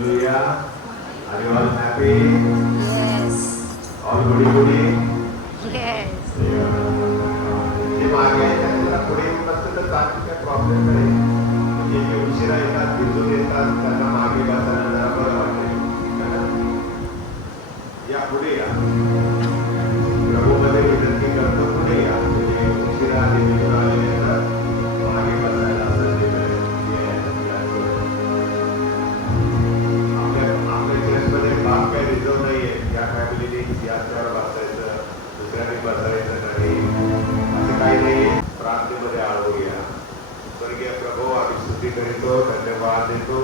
Hallelujah. Are you all happy? Yes. All goody? Yes. जे मागे आहे त्यांना पुढे येऊन नसतं तर चालू काय प्रॉब्लेम नाही. म्हणजे जे उशिरा येतात दिसून येतात त्यांना मागे बसायला जरा बरं वाटेल. या पुढे या. प्रभूमध्ये विनंती करतो पुढे या. म्हणजे उशिरा आणि दिसून आलेले येतात मागे बसायला असं ते करेल. आपल्या चर्चमध्ये काम काही रिझर्व नाही आहे. या फॅमिलीने याच्यावर बसायचं दुसऱ्याने बसायचं नाही असं काही नाही. प्रार्थनेमध्ये आळवूया. स्वर्गीय प्रभू आम्ही स्तुती करीतो धन्यवाद देतो.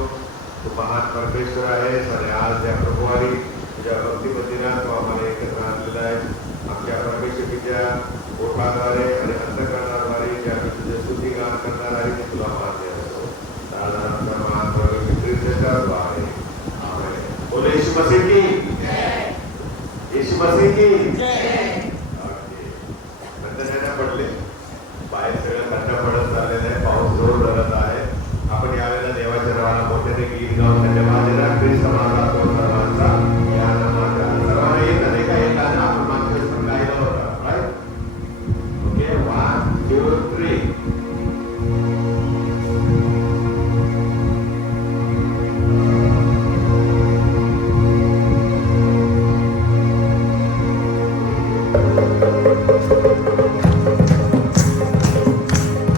तू महान परमेश्वर आहेस आणि आज या प्रभूवारी तुझ्या भक्ती मंदिरात तू आम्हाला एकत्र आणलेला आहे. आमच्या परमेश्वरीच्या ओठाद्वारे आणि अंतकरणाद्वारे जे आम्ही तुझे स्तुती गान करणार आहे ते तुला मान्य असो. दादा महान परमेश्वर आहे. बोले यीशु मसीह की यीशु मसीह की थंड पडले. बाहेर सगळं थंड पडत चाललेलं आहे. पाऊस जोर धरत आहे. आपण यावेळेला देवाच्या नावाला मोठ्याने गीत गाऊन धन्यवाद देणार. ख्रिस्त माझा तो सर्वांचा या नामाचा सर्वांना येत नाही का एखादा आपण मागच्या वेळेस पण गायला होता. Right okay 1 2 3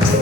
Yes.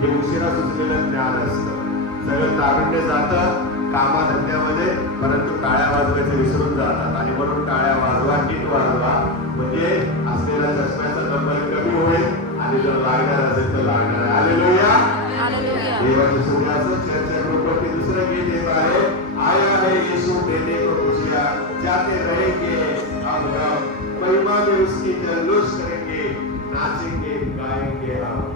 हे उशिरा सुचलेलं ज्ञान असतं. सगळं तारुण्य जातं कामाधंद्यामध्ये, परंतु टाळ्या वाजवायचं विसरून जातात. आणि म्हणून टाळ्या वाजवा, नीट वाजवा, म्हणजे असलेला चष्म्याचा नंबर कमी होईल आणि जर लागणार असेल तर लागणार. हालेलुया. देवाची स्तुती असो. चर्चा ग्रुपवरती दुसरं गीत येत आहे, आया है यीशु देने को खुशियां, जाते रहेंगे हम महिमा में उसकी जल्लोष करेंगे, नाचेंगे गाएंगे हम.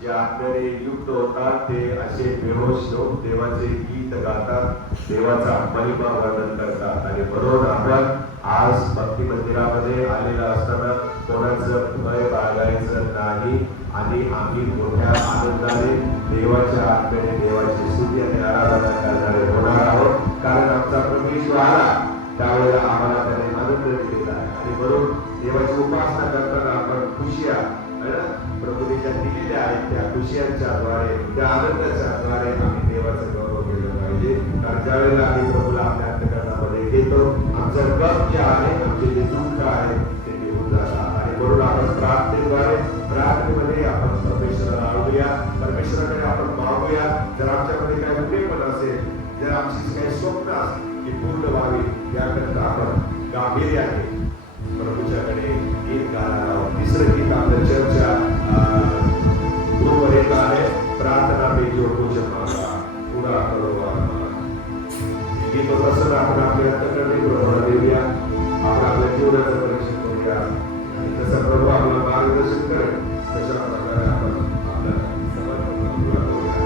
जे आत्म्याने युक्त होतात ते असे बेहोश लोक देवाचे गीत गातात, देवाचा महिमा वर्णन करतात. आणि म्हणून आपण आज भक्ती मंदिरामध्ये आलेला असताना कोणाचं भय बाळगायचं नाही आणि आम्ही मोठ्या आनंदाने देवाच्या आत्म्याने देवाची स्तुती आणि आराधना करणारे होणार आहोत. कारण आमचा प्रभू येशू आला त्यावेळेला आम्हाला त्याने आनंद देवाची उपासना करताना आपण खुशिया है ना प्रभूने ज्या दिलेल्या आहेत त्या खुशियांच्या द्वारे त्या आनंदाच्या द्वारे आम्ही देवाचं गौरव केलं पाहिजे. कारण ज्यावेळेला आम्ही प्रभूला आपल्या अंतःकरणामध्ये घेतो आमचं गप जे आहे आमचे जे दुःख आहे ते निघून जातात. आणि म्हणून आपण प्रार्थनेमध्ये आपण परमेश्वराला आणूया, परमेश्वराकडे आपण मागूया. जर आमच्यामध्ये काही उणेपण असेल, जर आमची काही स्वप्न असतील की पूर्ण व्हावी याकरता आपण गांभीर्याने प्रभूच्याकडे गीत गाणार आहोत. तिसरं गीत आपल्या चर्चा गृहवर येत आहे, प्रार्थना पे जो कुछ मागा पुरा करो आम्हाला. हे गीत होत असताना आपण आपल्या अंतःकरणी प्रभूला देऊया, आपण आपल्या जीवनाचं परीक्षण करूया. आणि जसं प्रभू आपल्याला मार्गदर्शन करेल तशा प्रकारे आपण आपल्या समर्पण प्रभूला करूया.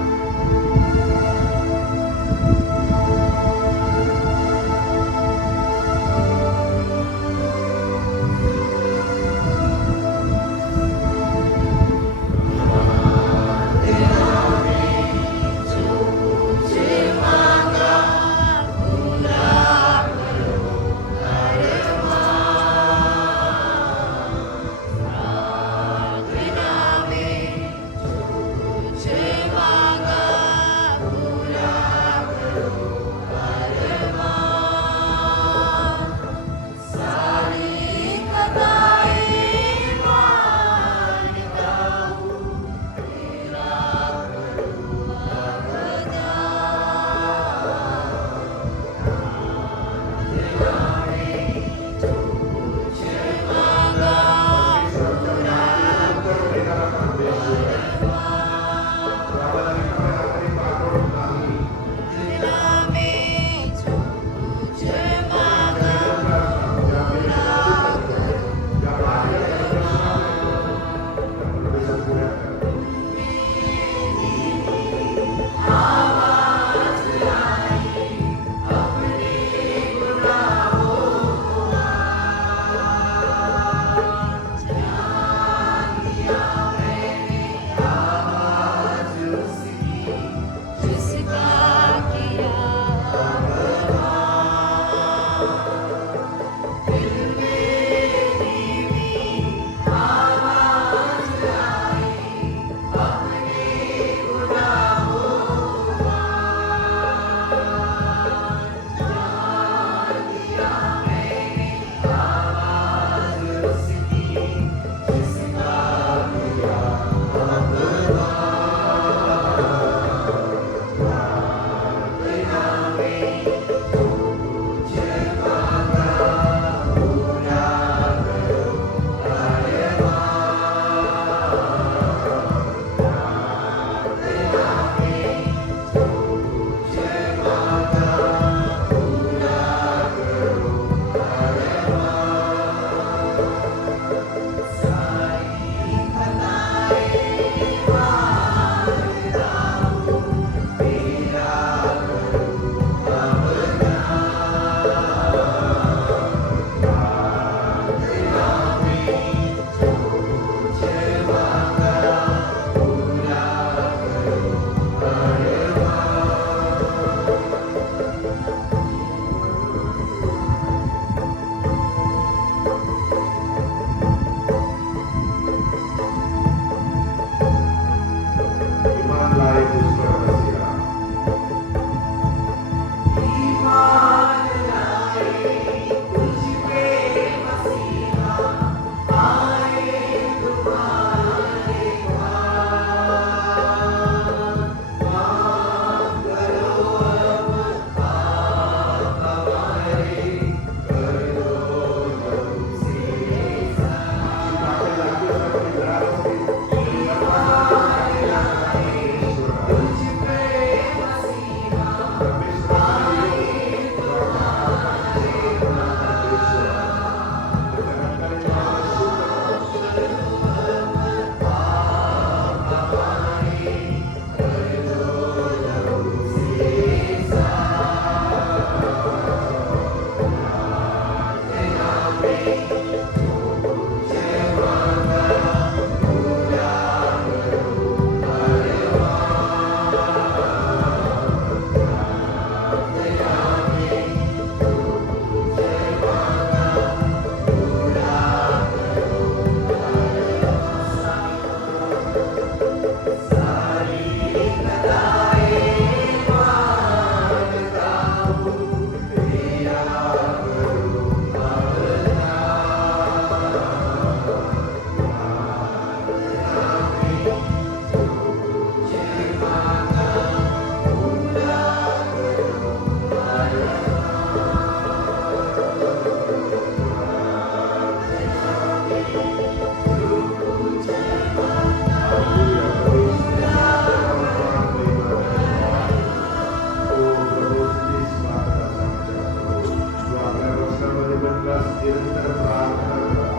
निरंतर प्रार्थना करा.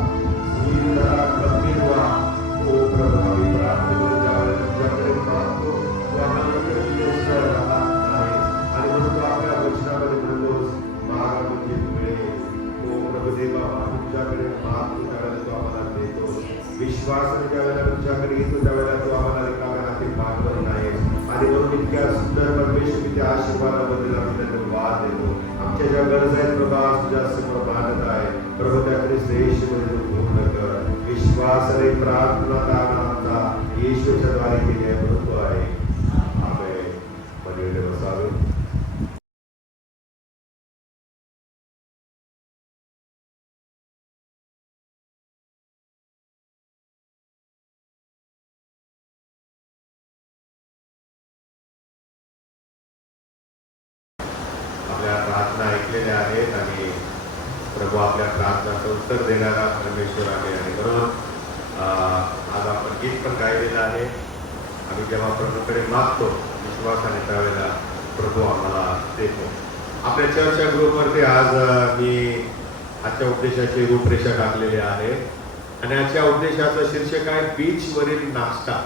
स्थिर करा, गंभीर व्हा. ओ प्रभू, आम्ही प्रार्थना करू त्यावेळेला तुझ्याकडे मागतो. तू आम्हाला इकडे दिल्याशिवाय राहत नाही. आणि म्हणून तू आपल्या वचनामध्ये म्हणतोस, मागा म्हणजे मिळेल. ओ प्रभू देवा, आम्ही तुझ्याकडे मागतो त्यावेळेला तू आम्हाला देतो. विश्वासाने ज्यावेळेला तुझ्याकडे येतो त्यावेळेला तू आम्हाला रिकाम्या हाती पाठवत नाहीस. आणि म्हणून इतक्या सुंदर परमेश्वरी त्या आशीर्वादाबद्दल आम्ही धन्यवाद देतो. आमच्या ज्या गरजा आहेत प्रभा तुझ्या समोर मानत आहे. प्रभू त्याकडे श्रेष्ठमध्ये तू पूर्ण कर. विश्वासाने प्रार्थना तारणा आमचा येशूच्या द्वारे केले म्हणतो आहे. आमेन. मंडळीने बसावे. आपल्या प्रार्थना ऐकलेल्या आहेत आणि प्रभू आपल्या प्रार्थनाचं उत्तर देणारा परमेश्वर आहे. आणि म्हणून आज आपण गीत पण गायलेलं आहे. आम्ही जेव्हा प्रभूकडे मागतो विश्वासाने त्यावेळेला प्रभू आम्हाला देतो. आपल्या चर्चच्या ग्रुपवरती आज मी आजच्या उपदेशाची रूपरेषा टाकलेली आहे. आणि आजच्या उपदेशाचं शीर्षक आहे बीचवरील नाश्ता.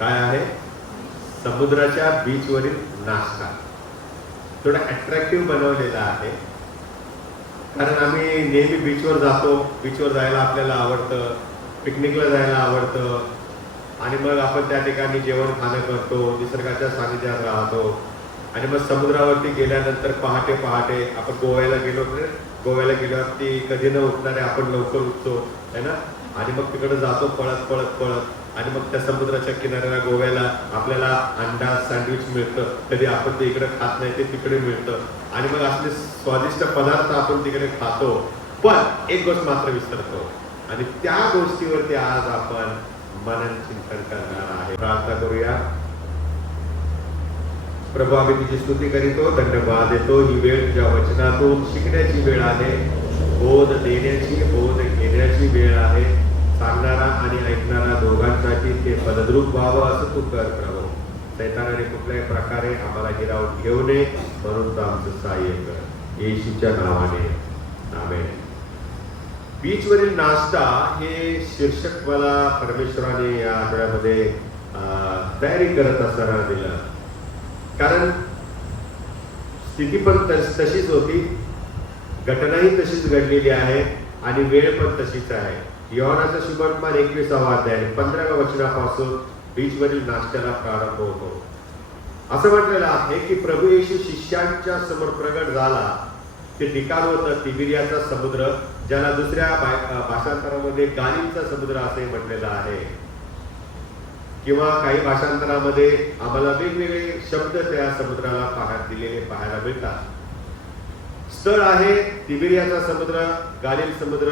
काय आहे? समुद्राच्या बीचवरील नाश्ता. थोडा अट्रॅक्टिव्ह बनवलेला आहे. कारण आम्ही नेहमी बीचवर जातो. बीचवर जायला आपल्याला आवडतं, पिकनिकला जायला आवडतं. आणि मग आपण त्या ठिकाणी जेवण खाणं करतो, निसर्गाच्या सानिध्यात राहतो. आणि मग समुद्रावरती गेल्यानंतर पहाटे पहाटे आपण गोव्याला गेलो. गोव्याला गेल्यावरती कधी न उठणारे आपण लवकर उठतो है ना. आणि मग तिकडे जातो पळत पळत पळत. आणि मग त्या समुद्राच्या किनाऱ्याला गोव्याला आपल्याला अंडा सँडविच मिळतं. कधी आपण ते इकडे खात नाही, ते तिकडे मिळतं. आणि मग असले स्वादिष्ट पदार्थ आपण तिकडे खातो. पण एक गोष्ट मात्र विसरतो. आणि त्या गोष्टीवरती आज आपण मनन चिंतन करणार आहे. प्रार्थना करूया. प्रभू, आम्ही तुझी स्तुती करीतो, धन्यवाद देतो. ही वेळ तुझ्या वचनातून शिकण्याची वेळ आहे. बोध देण्याची, बोध घेण्याची वेळ आहे. सांगणारा आणि ऐकणारा दोघांसाठी ते फलद्रूप व्हावं असं तू कर प्रभू. शैतानाने कुठल्याही प्रकारे आम्हाला गिरावून घेऊ नये म्हणून तू आमचं सहाय्य कर. येशूच्या नावाने आमेन. बीचवरील नाश्ता हे शीर्षक मला परमेश्वराने या आठवड्यामध्ये तयारी करत असताना दिलं. कारण स्थिती पण तशीच होती, घटनाही तशीच घडलेली आहे आणि वेळ पण तशीच आहे. योहानाचा सुवर्तमान 21वा अध्याय 15व्या वचनापासून बीचवरील नाश्त्याला प्रारंभ होतो. असं म्हटलेलं आहे की प्रभू येशू शिष्यांच्या समोर प्रगट झाला. ते ठिकाण होतं तिबिरियाचा समुद्र, ज्याला दुसऱ्या भाषांतरामध्ये गालिलचा समुद्र असे म्हटलेलं आहे. किंवा काही भाषांतरामध्ये आम्हाला वेगवेगळे शब्द त्या समुद्राला दिलेले पाहायला मिळतात. स्थळ आहे तिबिरियाचा समुद्र, गालिल समुद्र.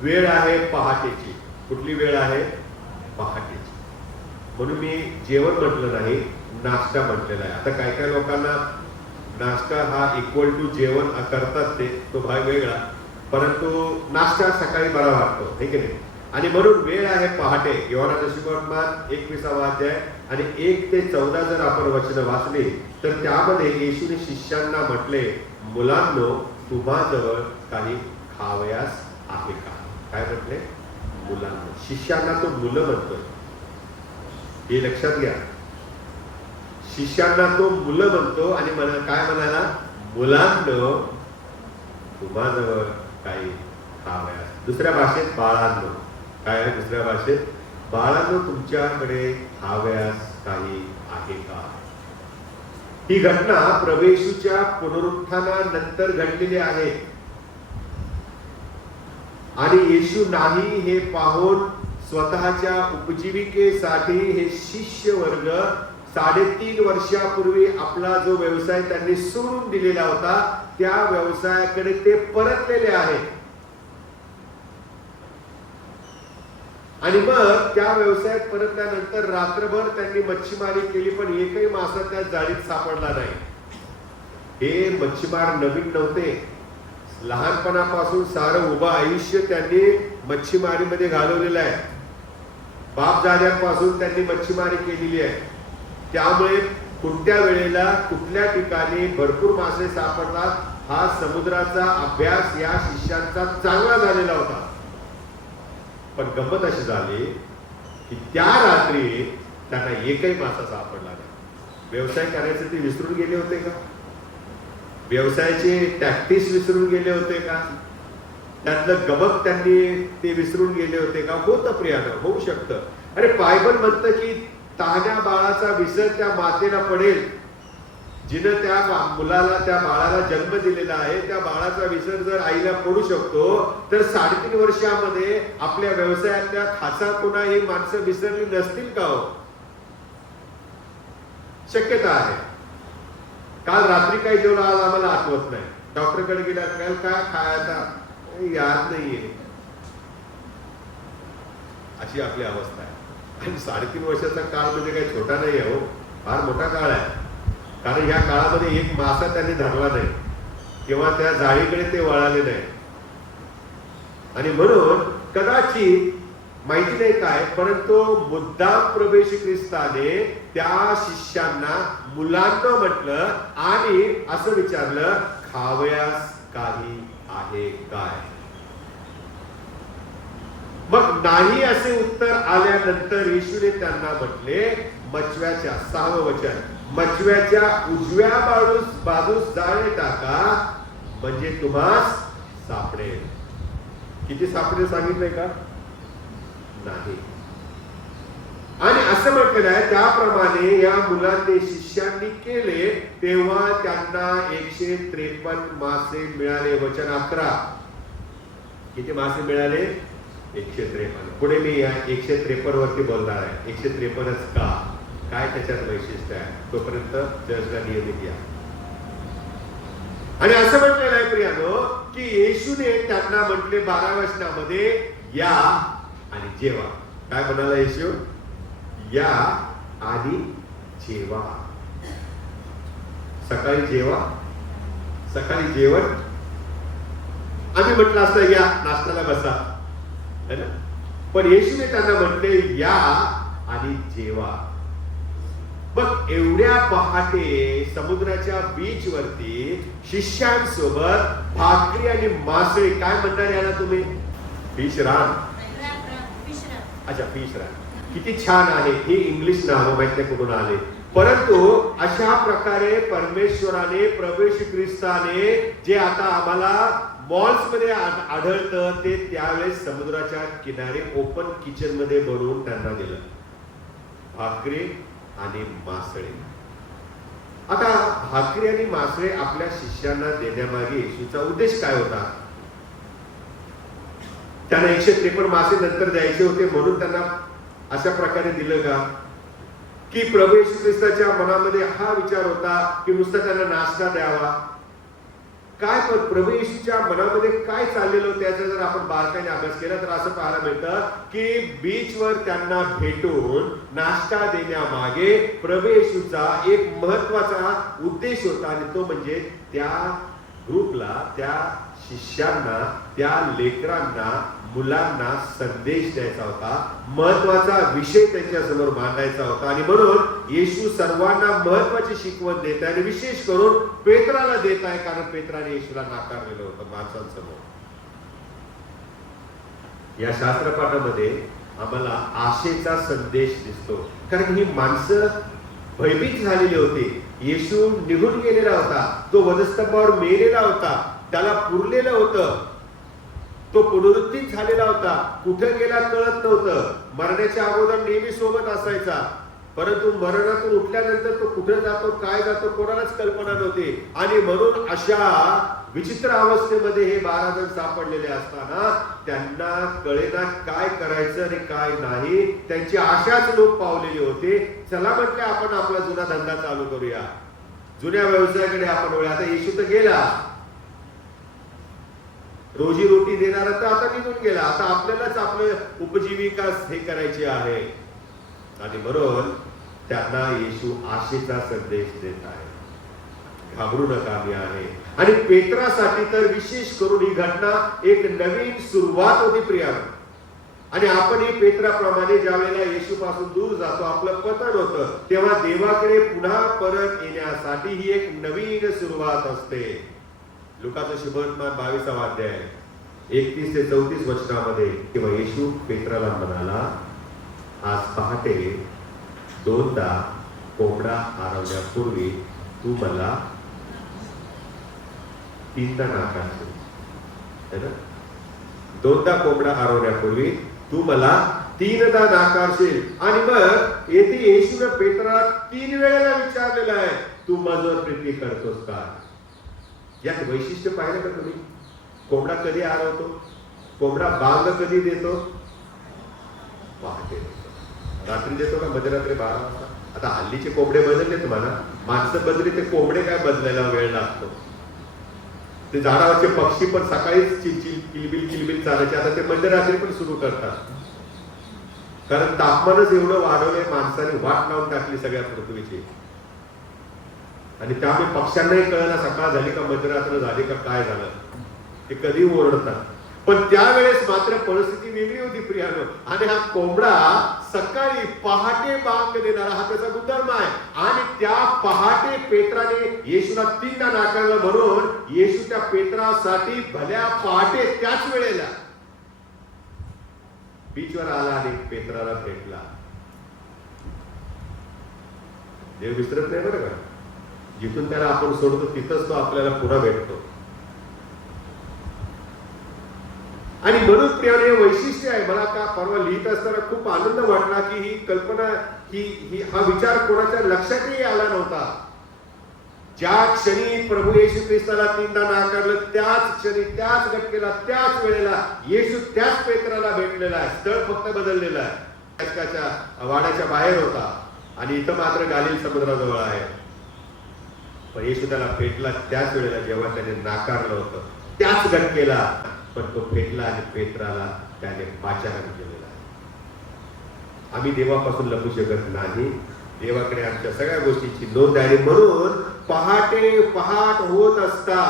वेळ आहे पहाटेची. कुठली वेळ आहे? पहाटेची. म्हणून मी जेवण म्हटलं नाही, नाश्ता म्हटलेला आहे. आता काय काय लोकांना नाश्ता हा इक्वल टू जेवण करतात, तो भाग वेगळा. परंतु नाश्ता सकाळी बरा वाटतो, हे की नाही. आणि म्हणून वेळ आहे पहाटे. योहानाचा सुवर्तमान 21वा अध्याय आणि 1 ते 14 जर आपण वचन वाचली तर त्यामध्ये येशूने शिष्यांना म्हटले, मुलांनो, तुम्हाजवळ काही खावयास आहे का? काय म्हटले? मुलांना. शिष्यांना तो मुलं म्हणतोय, हे लक्षात घ्या. शिष्यांना तो मुलं म्हणतो आणि काय म्हणाला? मुलांनो, तुम्हाजवळ काही खावयास. दुसऱ्या भाषेत बाळांनो. काय आहे दुसऱ्या भाषेत? बाळांनो, तुमच्याकडे खावयास काही आहे का? ही घटना प्रभू येशूच्या पुनरुत्थानानंतर घडलेली आहे. आणि येशू नाही हे पाहून स्वतःच्या उपजीविकेसाठी हे शिष्य वर्ग 3.5 वर्षापूर्वी आपला जो व्यवसाय त्यांनी सोडून दिलेला होता त्या व्यवसायाकडे ते परतलेले आहेत. आणि मग त्या व्यवसायात परतल्यानंतर रात्रभर त्यांनी मच्छीमारी केली, पण एकही मासा त्या जाळीत सापडला नाही. हे मच्छीमार नवीन नव्हते. लहानपणापासून सारं उभं आयुष्य त्यांनी मच्छीमारीमध्ये घालवलेलं आहे. बाप झाल्यापासून त्यांनी मच्छीमारी केलेली आहे. त्यामुळे कोणत्या वेळेला कुठल्या ठिकाणी भरपूर मासे सापडतात हा समुद्राचा अभ्यास या शिष्यांचा चांगला झालेला होता. पण गंमत अशी झाली की त्या रात्री त्यांना एकही मासा सापडला नाही. व्यवसाय करायचे ते विसरून गेले होते का? व्यवसायाचे टॅक्टिक्स विसरून गेले होते का? त्यातलं गमक त्यांनी ते विसरून गेले होते का? होतं प्रियानं, होऊ शकतं. अरे बायबल म्हणतं की तान्ह्या बाळाचा विसर त्या मातेला पडेल. जिनं त्या मुलाला, त्या बाळाला जन्म दिलेला आहे, त्या बाळाचा विसर जर आईला पडू शकतो, तर 3.5 वर्षामध्ये आपल्या व्यवसायातल्या खाचा पुन्हा ही माणसं विसरली नसतील का हो? शक्यता आहे. काल रात्री काय जेवलं आज आम्हाला आठवत नाही. डॉक्टरकडे गेला, काल काय खायचा याद नाहीये. अशी आपली अवस्था आहे. आणि 3.5 वर्षाचा काळ म्हणजे काही छोटा नाही आहे हो, फार मोठा काळ आहे. कारण या काळामध्ये एक मासा त्यांनी धरला नाही किंवा त्या जाळीकडे ते वळाले नाही. आणि म्हणून कदाचित माहिती नाही काय, परंतु मुद्दाम प्रभू ख्रिस्ताने त्या शिष्यांना मुलांना म्हटलं आणि असं विचारलं, खावयास काही आहे काय? मग नाही असे उत्तर आल्यानंतर येशूने त्यांना म्हटले, मचव्याच्या 6वं वचन, मचव्याच्या उजव्या बाजूस जाळे टाका म्हणजे तुम्हास सापडेल. किती सापडेल सांगितलंय का? नाही. आणि असं म्हटलेलं आहे, त्याप्रमाणे या मुलांनी शिष्यांनी केले तेव्हा त्यांना 153 मासे मिळाले. वचन 11. किती मासे मिळाले? 153. पुढे मी या 153 वरती बोलणार आहे. 153च का? काय त्याच्यात वैशिष्ट्य आहे? तोपर्यंत चर्चला नियमित या. आणि असं म्हटलेलं आहे प्रियानो की येशूने त्यांना म्हटले 12व्या वचनामध्ये, या आणि जेवा. काय म्हणाला येशू? या आणि जेवा. सकाळी जेवा, सकाळी जेवण. आम्ही म्हटलं असतं या नाश्त्याला बसा, है ना? पण येशूने त्यांना म्हटले, या आणि जेवा. मग एवढ्या पहाटे समुद्राच्या बीच वरती शिष्यांसोबत भाकरी आणि मासे, काय म्हणणार याला तुम्ही? फिश रान. अच्छा, फिश रान. किती छान आहे. ही इंग्लिश नाव माहिती कुठून आले. परंतु अशा प्रकारे परमेश्वराने, प्रभू ख्रिस्ताने जे आता आम्हाला मॉल्स मध्ये आढळतं, ते त्यावेळेस समुद्राच्या किनारी ओपन किचन मध्ये बनवून त्यांना दिलं. भाकरी आणि मासळे. आता भाकरी आणि मासळे आपल्या शिष्यांना देण्यामागे येशूचा उद्देश काय होता? त्यांना 153 मासे नंतर द्यायचे होते म्हणून त्यांना अशा प्रकारे दिलं का? की प्रभू येशू ख्रिस्ताच्या मनामध्ये हा विचार होता की नुसता त्यांना नाश्ता द्यावा? काय प्रभू येशूच्या मनामध्ये काय चाललेलं होतं याचा जर आपण बारकाईने अभ्यास केला तर असं पाहायला मिळतं की बीचवर त्यांना भेटून नाश्ता देण्यामागे प्रभू येशूचा एक महत्वाचा उद्देश होता. आणि तो म्हणजे त्या ग्रुपला, त्या शिष्यांना, त्या लेकरांना, मुलांना संदेश द्यायचा होता. महत्वाचा विषय त्यांच्यासमोर मांडायचा होता. आणि म्हणून येशू सर्वांना महत्वाची शिकवण देत आहे आणि विशेष करून पेत्राला देत आहे, कारण पेत्राने येशूला नाकारलेलं होतं माणसांसमोर. या शास्त्रपाठामध्ये आम्हाला आशेचा संदेश दिसतो, कारण ही माणसं भयभीत झालेली होती. येशू निघून गेलेला होता, तो वधस्तंभावर मेलेला होता, त्याला पुरलेलं होतं, तो पुनरुत्थित झालेला होता, कुठे गेला कळत नव्हतं. मरण्याच्या अगोदर नेहमी सोबत असायचा, परंतु मरणातून उठल्यानंतर तो कुठे जातो, काय जातो, कोणालाच कल्पना नव्हती. आणि म्हणून अशा विचित्र अवस्थेमध्ये हे 12 जण सापडलेले असताना त्यांना कळेना काय करायचं आणि काय नाही. त्यांची आशाच लोक पावलेली होते. चला म्हटले आपण आपला जुना धंदा चालू करूया, जुन्या व्यवसायाकडे आपण वळूया. आता येशू तर गेला, रोजी रोटी देणारा तर आता निघून गेला, आता आपल्यालाच आपलं उपजीविका हे करायची आहे. आणि म्हणून त्यांना येशू आशेचा संदेश देत आहे, घाबरू नका मी आहे. आणि पेत्रासाठी तर विशेष करून ही घटना एक नवीन सुरुवात होती प्रियानो. आणि आपणही पेत्राप्रमाणे ज्या वेळेला येशू पासून दूर जातो, आपलं पतन होतं, तेव्हा देवाकडे पुन्हा परत येण्यासाठी ही एक नवीन सुरुवात असते. लुकाचं शुभवर्तमान 22वा अध्याय 31 ते 34 वचनामध्ये किंवा येशू पेत्राला म्हणाला, आज पहाटे 2दा कोंबडा हरवण्यापूर्वी तू मला 3दा नाकारशील. है ना? 2दा कोंबडा हरवण्यापूर्वी तू मला 3दा नाकारशील. आणि मग येथे येशूने पेत्राला 3 वेळेला विचारलेलं आहे, तू माझ्यावर प्रीती करतोस का? यात वैशिष्ट्य पाहिलं का तुम्ही? कोंबडा कधी हरवतो? कोंबडा बांग कधी देतो? पहाटे देतो. रात्री देतो का मध्यरात्री 12 वाजता? आता हल्लीचे कोंबडे बदलले तुम्हाला, माणसं बदलली, ते कोंबडे काय बदलायला वेळ लागतो. ते झाडावरचे पक्षी पण सकाळीच चिलचिल किलबिल किलबिल चालायचे, आता ते मध्यरात्री पण सुरू करतात. कारण तापमानच एवढं वाढवलंय, माणसाने वाट लावून टाकली सगळ्या पृथ्वीची. आणि त्यामुळे पक्ष्यांनाही कळलं सकाळ झाली का मध्यरात्र झाली का काय झालं, ते कधी ओरडतात. पण त्यावेळेस मात्र परिस्थिती वेगळी होती प्रियानो. आणि हा कोंबडा सकाळी पहाटे बांग देणारा हा त्याचा गुणधर्म आहे. आणि त्या पहाटे पेत्राने येशूला 3दा नाकारलं, म्हणून येशू त्या पेत्रासाठी भल्या पहाटे त्याच वेळेला बीचवर आला आणि पेत्राला भेटला. देव विसरत नाही बरं का. जिथून त्याला आपण सोडतो तिथंच तो आपल्याला पुन्हा भेटतो. आणि म्हणून प्रियाने वैशिष्ट्य आहे. मला का परवा लिहित असताना खूप आनंद वाटला की ही कल्पना ही हा विचार कोणाच्या लक्षातही आला नव्हता. ज्या क्षणी प्रभू येशू ख्रिस्ताला 3दा नाकारलं, त्याच क्षणी, त्याच घटनेला, त्याच वेळेला येशू त्याच पेत्राला भेटलेला आहे. स्थळ फक्त बदललेलं आहे. त्याच्या वाड्याच्या बाहेर होता आणि इथं मात्र गालील समुद्राजवळ आहे. पण येशू त्याला भेटला त्याच वेळेला जेव्हा त्याने नाकारलं होतं, त्याच घटनेला. पण तो भेटला आणि पेत्राला त्याने पाचारण केलेला आहे. आम्ही देवापासून लपू शकत नाही. देवाकडे आमच्या सगळ्या गोष्टींची नोंद आहे. म्हणून पहाटे पहाट होत असता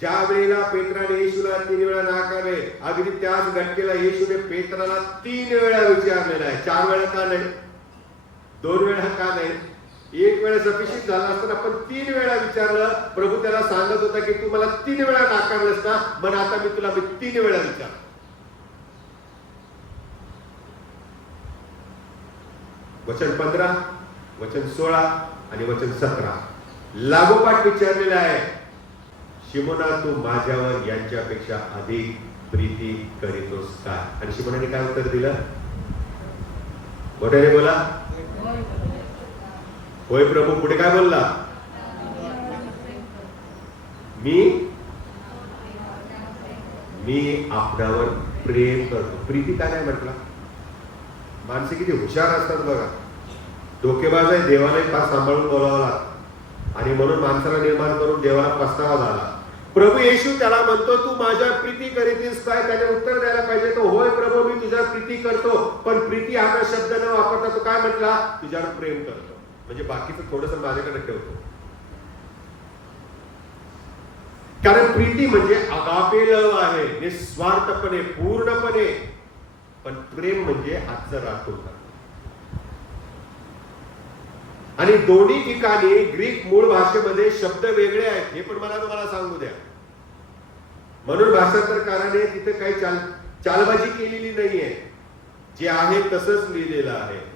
ज्या वेळेला पेत्राने येशूला 3 वेळा नाकारले, अगदी त्याच घटनेला येशूने पेत्राला 3 वेळा विचारलेला आहे. 4 वेळा का नाही? 2 वेळा का नाही? 1 वेळा सफिशियंट झाला असताना, पण 3 वेळा विचारलं. प्रभू त्याला सांगत होता की तू मला 3 वेळा नाकारलंस ना, पण आता मी तुला 3 वेळा विचार. वचन 15, वचन 16 आणि वचन 17 लागोपाठ विचारलेलं आहे. शिमोना, तू माझ्यावर यांच्यापेक्षा अधिक प्रीती करीतोस का? आणि शिमोनाने काय उत्तर दिलं? मोठ्याने बोला. होय प्रभू. पुढे काय बोलला? मी आपल्यावर प्रेम करतो. प्रीती काय नाही म्हटला? माणसे किती हुशार असतात बघा. डोकेबाज आहे. देवालाही फार सांभाळून बोलावं लागतं. आणि म्हणून माणसाला निर्माण करून देवाला पस्तावा झाला. प्रभू येशू त्याला म्हणतो, तू माझ्या प्रीती करीतीस काय? त्याने उत्तर द्यायला पाहिजे तो, होय प्रभू मी तुझ्या प्रीती करतो. पण प्रीती हा शब्द न वापरता तो काय म्हटला? तुझ्यावर प्रेम करतो. म्हणजे बाकीचं थोडंसं माझ्याकडे ठेवतो. कारण प्रीती म्हणजे अगापे लव आहे, निस्वार्थपणे, पूर्णपणे. पण प्रेम म्हणजे हातचं राखून. आणि दोन्ही ठिकाणी ग्रीक मूळ भाषेमध्ये शब्द वेगळे आहेत, हे पण मला तुम्हाला सांगू द्या. म्हणून भाषांतरकाराने तिथे काही चालबाजी केलेली नाहीये. जे आहे तसंच लिहिलेलं आहे.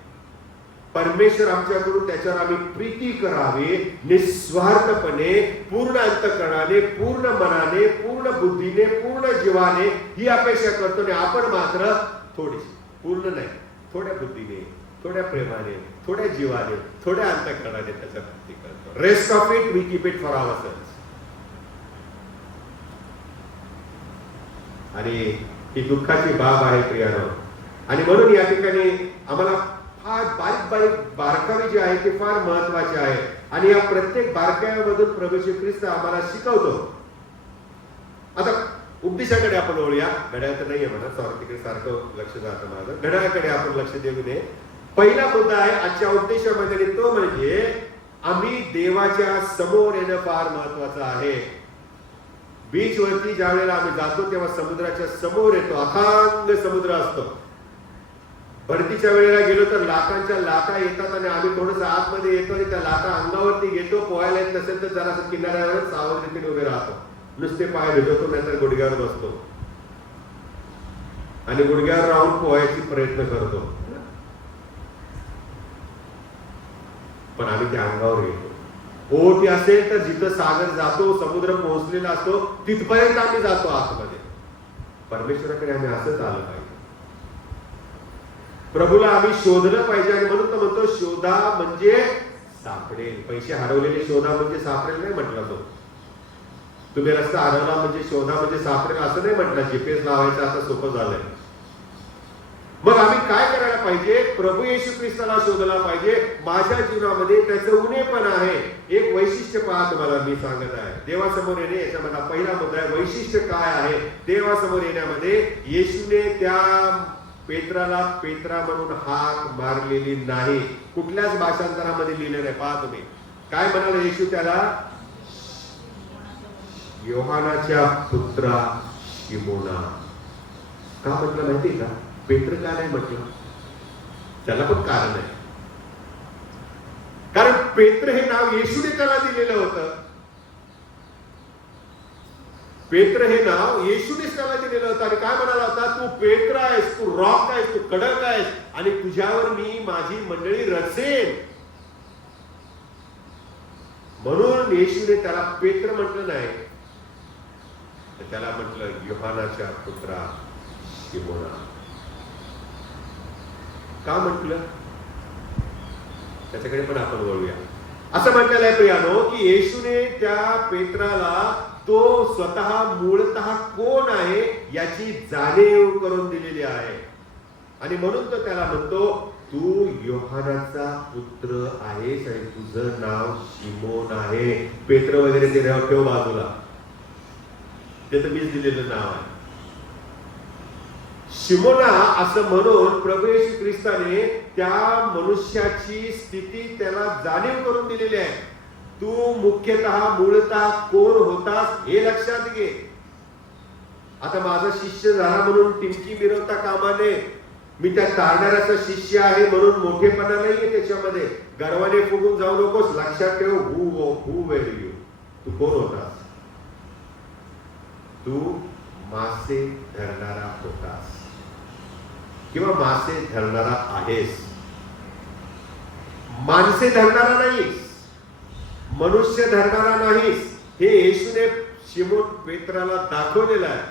परमेश्वर आमच्याकडून त्याच्यावर आम्ही प्रीती करावी, निस्वार्थपणे, पूर्ण अंतःकरणाने, पूर्ण मनाने, पूर्ण बुद्धीने, पूर्ण जीवाने ही अपेक्षा करतो. आणि आपण मात्र थोडीशी, पूर्ण नाही, थोड्या बुद्धीने, थोड्या प्रेमाने, थोड्या जीवाने, थोड्या अंतःकरणाने त्याचा प्रीती करतो. Rest of it we keep it for ourselves. आणि ही दुःखाची बाब आहे प्रियानो. आणि म्हणून या ठिकाणी आम्हाला फार बारीक बारीक बारकावे जे आहे ते फार महत्वाचे आहे. आणि या प्रत्येक बारकाव्यामधून प्रभू श्री ख्रिस्त आम्हाला शिकवतो. आता उपदेशाकडे आपण वळूया. घड्याळ तर नाहीये म्हणा, सॉरी, तिकडे सारखं लक्ष जातं माझं. घड्याळाकडे आपण लक्ष देऊ नये. पहिला मुद्दा आहे आजच्या उपदेशामध्ये, तो म्हणजे आम्ही देवाच्या समोर येणं फार महत्वाचं आहे. बीच वरती ज्या वेळेला आम्ही जातो तेव्हा समुद्राच्या समोर येतो. अथांग समुद्र असतो. भरतीच्या वेळेला गेलो तर लाटांच्या लाटा येतात आणि आम्ही थोडंसं आतमध्ये येतो आणि त्या लाटा अंगावरती घेतो. पोहायला येत नसेल तर जरासं किनाऱ्यावर सावधतेने उभे राहतो. नुसते पाय भिजवतो नाहीतर गुडघ्यावर बसतो आणि गुडघ्यावर राहून पोहायची प्रयत्न करतो, पण आम्ही त्या अंगावर घेतो. ओहोटी असेल तर जिथं सागर जातो, समुद्र पोहोचलेला असतो, तिथपर्यंत आम्ही जातो आतमध्ये. परमेश्वराकडे आम्ही असंच आलं पाहिजे. प्रभूला आम्ही शोधलं पाहिजे. आणि म्हणून तो म्हणतो शोधा म्हणजे सापडेल. पैसे हरवलेले शोधा म्हणजे सापडेल नाही म्हटलं तो. तुम्ही रस्ता हरवला म्हणजे शोधा म्हणजे सापडेल असं नाही म्हटलं. जीपीएस लावायचं आता सोपं झालंय. मग आम्ही काय करायला पाहिजे? प्रभू येशू ख्रिस्ताला शोधला पाहिजे. माझ्या जीवनामध्ये त्याचं उणेपण आहे. एक वैशिष्ट्य पहा तुम्हाला मी सांगत आहे. देवासमोर येणे याच्यामध्ये पहिला मुद्दा आहे. वैशिष्ट्य काय आहे देवासमोर येण्यामध्ये? येशूने त्या पेत्राला पेत्रा म्हणून हाक मारलेली नाही. कुठल्याच भाषांतरामध्ये लिहिलेलं नाही. पहा तुम्ही काय म्हणाला येशू त्याला? योहानाच्या पुत्रा शिमोना. का म्हटलं माहिती का? पेत्र का नाही म्हटलं? त्याला पण कारण आहे. कारण पेत्र हे नाव येशूने त्याला दिलेलं होतं. पेत्र हे नाव येशूनेच त्याला दिलेलं होतं. आणि काय म्हणाला होता? तू पेत्र आहेस, तू रॉक आहेस, तू कडक आहेस आणि तुझ्यावर मी माझी मंडळी रचेन. म्हणून येशूने त्याला पेत्र म्हटलं नाही, त्याला म्हटलं योहानाच्या पुत्रा शिमोना. का म्हटलं? त्याच्याकडे पण आपण वळूया. असं म्हटलेलं आहे प्रियानो की येशूने त्या पेत्राला तो स्वतः मूळतः कोण आहे याची जाणीव करून दिलेली आहे. आणि म्हणून तो त्याला म्हणतो तू योहानाचा पुत्र आहेस आणि तुझं नाव शिमोन आहे. पेत्र वगैरे ते ठेव बाजूला, ते तर मीच दिलेलं नाव आहे. शिमोना असं म्हणून प्रभू येशू ख्रिस्ताने त्या मनुष्याची स्थिती त्याला जाणीव करून दिलेली आहे. तू मुख्यतः मूळतः कोण होतास हे लक्षात घे. आता माझा शिष्य झाला म्हणून टिमकी मिरवता कामा नये. मी त्या तारणाऱ्याचा शिष्य आहे म्हणून मोठेपणा नाहीये त्याच्यामध्ये. गर्वाने फुगून जाऊ नकोस. लक्षात ठेव हू वेर यू. तू कोण होतास? तू मासे धरणारा होतास किंवा मासे धरणारा आहेस. माणसे धरणारा नाहीस, मनुष्य धरणारा नाहीस. हे येशूने शिमोन पेत्राला दाखवलेलं आहे.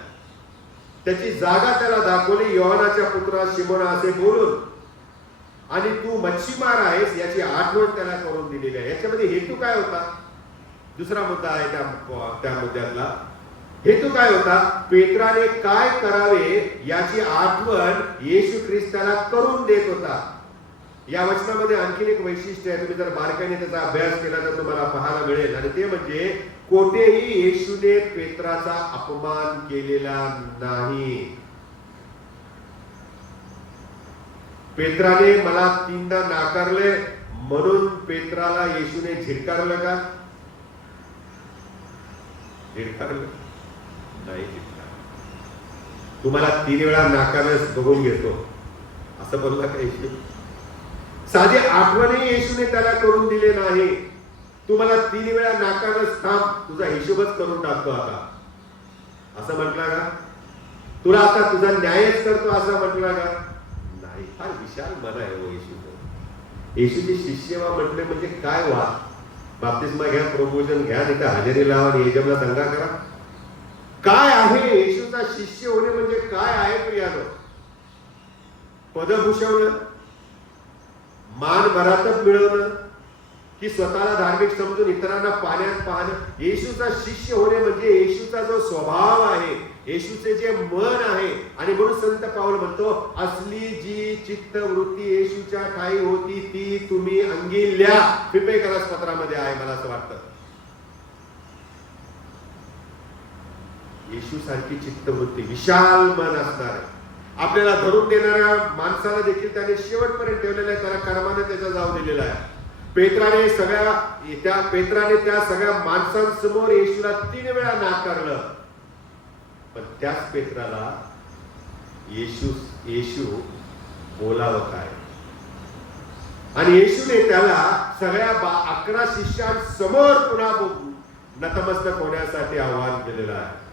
त्याची जागा त्याला दाखवली योहानाच्या पुत्रा शिमोना असे बोलून. आणि तू मच्छीमार आहेस याची आठवण त्याला करून दिलेली आहे. याच्यामध्ये हेतू काय होता? दुसरा मुद्दा आहे त्या मुद्द्यातला. हेतू काय होता? पेत्राने काय करावे याची आठवण येशू ख्रिस्ताला करून देत होता. या वचनामध्ये आणखी एक वैशिष्ट्य आहे. तुम्ही जर बारकाईने त्याचा अभ्यास केला तर तुम्हाला पाहायला मिळेल. आणि ते म्हणजे कोठेही येशूने पेत्राचा अपमान केलेला नाही. पेत्राने मला 3दा नाकारले म्हणून पेत्राला येशूने झिडकारलं का? झिडकारलं नाही. तुम्हाला 3 वेळा नाकारल्यास बघून घेतो असं बोलला का येशू? साधी आठवणही येशूने त्याला करून दिले नाही. तुम्हाला 3 वेळा नाकारल्यास थांब, तुझा हिशोबच करून टाकतो आता असं म्हटला का? तुला आता तुझा न्यायच करतो असं म्हटला का? नाही. फार विशाल मन आहे हो येशूचं. येशूचे शिष्य व्हा म्हटले म्हणजे काय व्हा? बाप्तिस्मा घ्या, प्रबोधन घ्या, नाही तर हजेरी लावा आणि यजमाला दंगा करा. काय आहे येशूचा शिष्य होणे म्हणजे? काय आहे प्रियानो? पद भूषवणं, मान भरातच मिळवणं, की स्वतःला धार्मिक समजून इतरांना पाण्यात पाहणं? येशूचा शिष्य होणे म्हणजे येशूचा जो स्वभाव आहे, येशूचे जे मन आहे. आणि म्हणून संत पाऊल म्हणतो असली जी चित्तवृत्ती येशूच्या ठाई होती ती तुम्ही अंगिल्या. फिपेकरास पत्रामध्ये आहे मला असं वाटतं. येशू सारखी चित्तवृत्ती, विशाल मन असणार, आपल्याला धरून देणाऱ्या माणसाला देखील त्याने शेवटपर्यंत ठेवलेलं आहे. त्याला कर्माने त्याचा जाऊ दिलेला आहे. पेत्राने त्या सगळ्या माणसांसमोर येशूला 3 वेळा नाकारलं. पण त्याच पेत्राला येशू बोलावं काय? आणि येशूने त्याला सगळ्या 11 शिष्यांसमोर पुन्हा नतमस्तक होण्यासाठी आवाहन केलेलं आहे.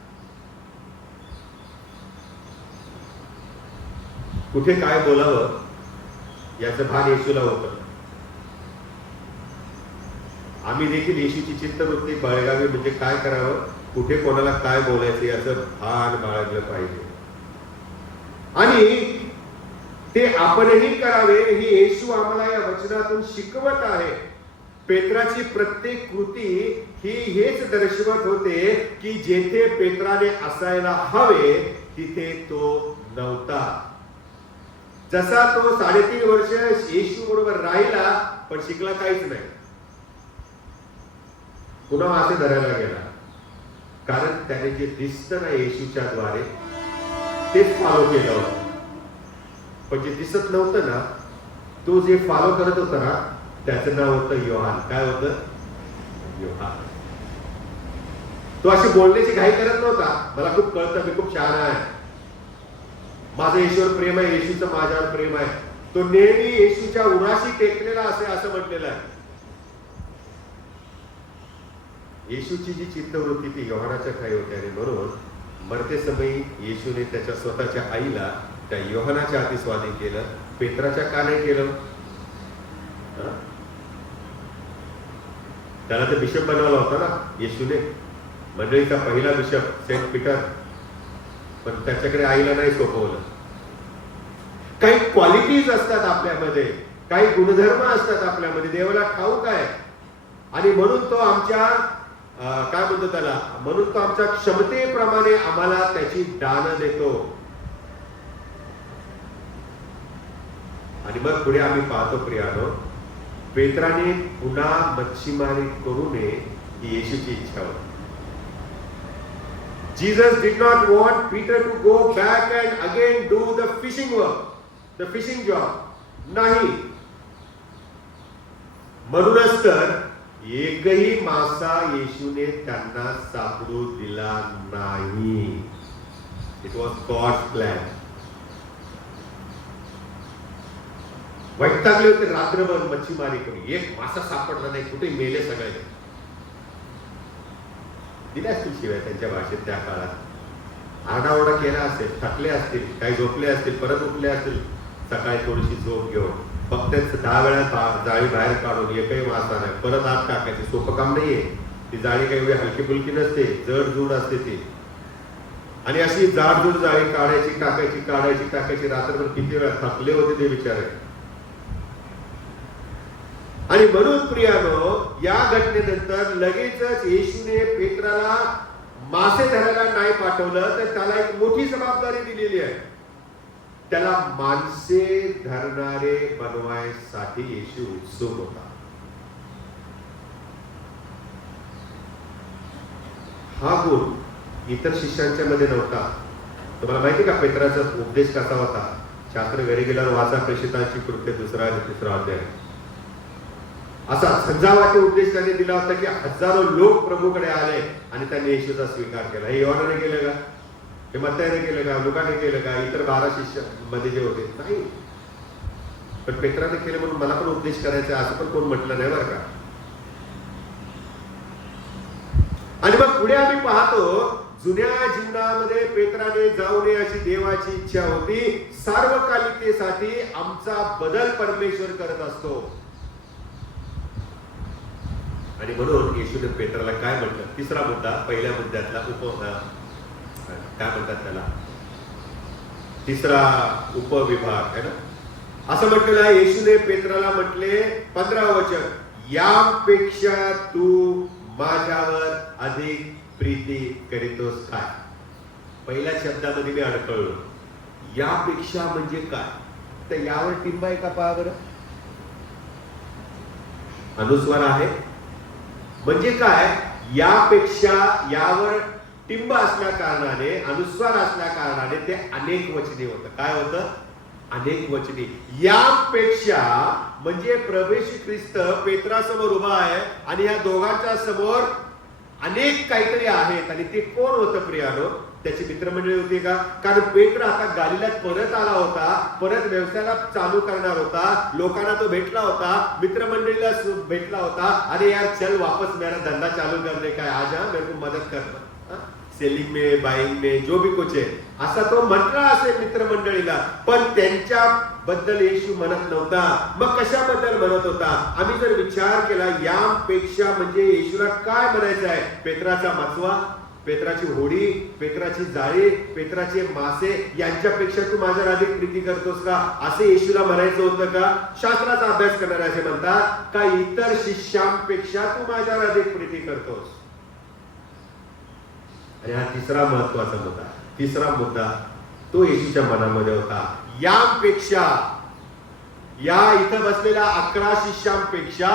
कुठे काय बोलावं याचं भान येशूला होतं. आम्ही देखील येशूची चित्तवृत्ती बाळगावी, म्हणजे काय करावं, कुठे कोणाला काय बोलायचं याचं भान बाळगलं पाहिजे. आणि ते आपणही करावे ही येशू आम्हाला या वचनातून शिकवत आहे. पेत्राची प्रत्येक कृती ही हेच दर्शवत होते की जेथे पेत्राने असायला हवे तिथे तो नव्हता. जसा तो 3.5 वर्ष येशू बरोबर राहिला पण शिकला काहीच नाही. पुन्हा मासे धरायला गेला, कारण त्याने जे दिसतं ना येशूच्या द्वारे तेच फॉलो केलं होतं. पण जे दिसत नव्हतं ना, तो जे फॉलो करत होता ना, त्याचं नाव होतं योहान. काय होतं? योहान. तो अशी बोलण्याची घाई करत नव्हता. मला खूप कळतं, मी खूप छान आहे, माझं येशूवर प्रेम आहे, येशूचं माझ्यावर प्रेम आहे. तो नेहमी येशूच्या उराशी टेकलेला असे असं म्हटलेलं आहे. येशूची जी चित्तवृत्ती ती योहानाच्या ठाई होती, आणि म्हणून मरते समयी येशूने त्याच्या स्वतःच्या आईला त्या योहानाच्या हाती स्वाधीन केलं. पेत्राच्या का नाही केलं? त्याला तर बिशप बनवला होता ना येशूने, मंडळीचा पहिला बिशप सेंट पीटर. पण त्याच्याकडे आईला नाही सोपवलं. काही क्वालिटीज असतात आपल्यामध्ये, काही गुणधर्म असतात आपल्यामध्ये, देवाला ठाऊक आहे. आणि म्हणून तो आमच्या काय म्हणतो त्याला, म्हणून तो आमच्या क्षमतेप्रमाणे आम्हाला त्याची दान देतो. आणि मग पुढे आम्ही पाहतो प्रियानो, पेत्राने पुन्हा मच्छीमारी करू नये ही येशूची इच्छा होती. Jesus did not want Peter to go back and again do the fishing work, the fishing job. नाही. म्हणूनच तर एकही मासा येशूने त्यांना सापडू दिला नाही. It was God's plan. वैतागले होते रात्रभर मच्छीमारी करून, एक मासा सापडला नाही, कुठे मेले सगळे. दिल्या असतील शिवाय त्यांच्या भाषेत त्या काळात. आरडाओरडा केला असेल, थकले असतील, काही झोपले असतील, परत उठले असतील सकाळी थोडीशी झोप घेऊन. फक्त 10 वेळा जाळी बाहेर काढून एकही मासा नाही, परत आत टाकायची. सोपं काम नाहीये. ती जाळी काही एवढी हलकी फुलकी नसते, जड जूड असते ती. आणि अशी जाडजूड जाळी काढायची टाकायची, काढायची टाकायची. रात्रभर किती वेळा थकले होते ते विचार. आणि म्हणून प्रियानो, या घटनेनंतर लगेचच येशूने पेत्राला मासे धरायला नाही पाठवलं, तर त्याला एक मोठी जबाबदारी दिलेली आहे. त्याला माणसे धरणारे बनवायसाठी येशू उत्सुक होता. हा गुण इतर शिष्यांच्या मध्ये नव्हता. तुम्हाला माहिती का पेत्राचा उपदेश कसा होता? शास्त्र घरी गेल्यावर वाचा प्रेषितांची कृत्य 2 आणि 3 अध्याय. असा झंझावाती उपदेश त्याने दिला होता की हजारो लोक प्रभूकडे आले आणि त्यांनी येशूचा स्वीकार केला. हे योहानाने केलं का? हे मत्ताईने केलं का? लुकाने केलं का? इतर 12 शिष्य मध्ये जे होते नाही. पण पेत्राने केलं म्हणून मला पण उपदेश करायचा असं पण कोण म्हटलं नाही बरं का. आणि मग पुढे आम्ही पाहतो, जुन्या जीवनामध्ये पेत्राने जाऊ नये अशी देवाची इच्छा होती. सार्वकालिकतेसाठी आमचा बदल परमेश्वर करत असतो. आणि म्हणून येशूने पेत्राला काय म्हटलं? 3रा मुद्दा, पहिल्या मुद्द्यातला काय म्हणतात त्याला, 3रा उपविभाग आहे ना. असं म्हटलेलं आहे, येशूने पेत्राला म्हटले, 15वं वचन, यापेक्षा तू माझ्यावर अधिक प्रीती करीतोस काय? पहिल्या शब्दामध्ये मी अडकळलो. यापेक्षा म्हणजे काय? तर यावर टिंब आहे का पहा बरं. अनुस्वार आहे म्हणजे काय? यापेक्षा, यावर टिंब असल्या कारणाने, अनुस्वार असल्या कारणाने ते अनेक वचनी होतं. काय होतं? अनेक वचनी. यापेक्षा म्हणजे प्रभू ख्रिस्त पेत्रासमोर उभा आहे आणि या दोघांच्या समोर अनेक काहीतरी आहेत. आणि ते कोण होतं प्रियानो? त्याची मित्रमंडळी होती का? कारण पेत्र आता गालिल्यात परत आला होता, परत व्यवसायाला चालू करणार होता, लोकांना तो भेटला होता, मित्रमंडळीला भेटला होता. अरे यार चल वापस मेरा धंधा चालू करने का है, आजा मेरे को मदद कर, सेलिंग में बाइंग में जो भी कुछ है, असा तो म्हटला असेल मित्रमंडळीला. पण त्यांच्या बद्दल येशू म्हणत नव्हता. मग कशाबद्दल म्हणत होता? आम्ही जर विचार केला यापेक्षा म्हणजे येशूला काय म्हणायचं आहे? पेत्राचा मचवा, पेत्राची होडी, पेत्राची जाळी, पेत्राचे मासे यांच्यापेक्षा तू माझ्यावर अधिक प्रीती करतोस का, असे येशूला म्हणायचं होतं का? शास्त्राचा अभ्यास करणारे असे म्हणतात का इतर शिष्यांपेक्षा तू माझ्यावर अधिक प्रीती करतोस. आणि हा तिसरा महत्वाचा मुद्दा, तिसरा मुद्दा तो येशूच्या मनामध्ये होता. यापेक्षा, या इथं बसलेल्या 11 शिष्यांपेक्षा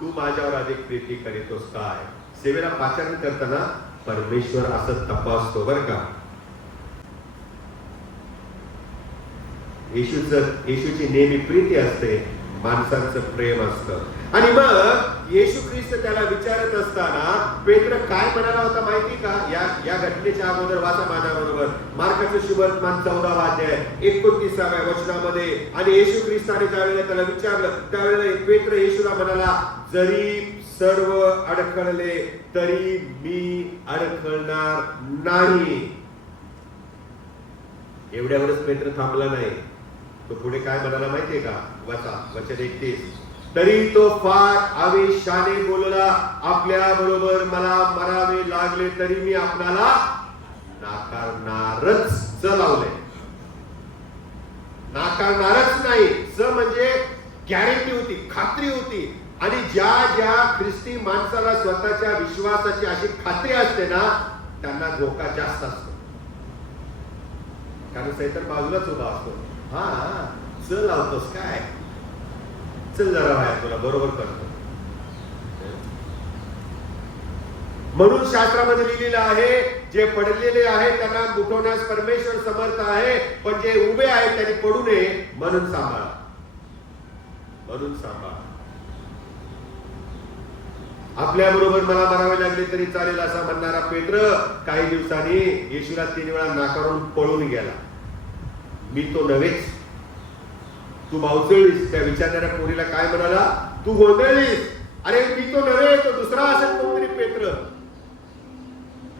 तू माझ्यावर अधिक प्रीती करीतोस काय? सेवेला पाचारण करताना परमेश्वर असं तपासतो बरं का. येशूची नेहमी प्रीती असते, माणसांचं प्रेम असतं. आणि मग येशू ख्रिस्त त्याला विचारत असताना पेत्र काय म्हणाला होता माहिती का? या घटनेच्या अगोदर वाचा माझ्याबरोबर मार्काचं शुभवर्तमान 14वा अध्याय 29व्या वचनामध्ये. आणि येशू ख्रिस्ताने ज्यावेळेला त्याला विचारलं त्यावेळेला पेत्र येशूला म्हणाला, जरी सर्व अडखळले तरी मी अडखळणार नाही. एवढ्यावरच पेत्र थांबला नाही. तो पुढे काय म्हणाला माहितीये का? वाचा वचन 31. तरी तो फार आवेशाने बोलला, आपल्या बरोबर मला मरावे लागले तरी मी आपणाला नाकारणारच. च लावलंय, नाकारणारच नाही. च म्हणजे गॅरंटी होती, खात्री होती. आणि ज्या ज्या ख्रिस्ती माणसाला स्वतःच्या विश्वासाची अशी खात्री असते ना, त्यांना धोका जास्त असतो. कारण सैतान बाजूलाच उभा असतो. हा चल लावतोस काय, चल जरा बाहेर, तुला बरोबर करतो. म्हणून शास्त्रामध्ये लिहिलेलं आहे, जे पडलेले आहेत त्यांना उठवण्यास परमेश्वर समर्थ आहे, पण जे उभे आहेत त्यांनी पडू नये म्हणून सांभाळा, म्हणून सांभाळा. आपल्या बरोबर मला मारावे लागले तरी चालेल असा म्हणणारा पेत्र काही दिवसांनी येशूला 3 वेळा नाकारून पळून गेला. मी तो नव्हेच. तू मावचळलीस. त्या विचारणाऱ्या पोरीला काय म्हणाला? तू गोंधळलीस. अरे मी तो नव्हे, तो दुसरा असेल कोणतरी पेत्र.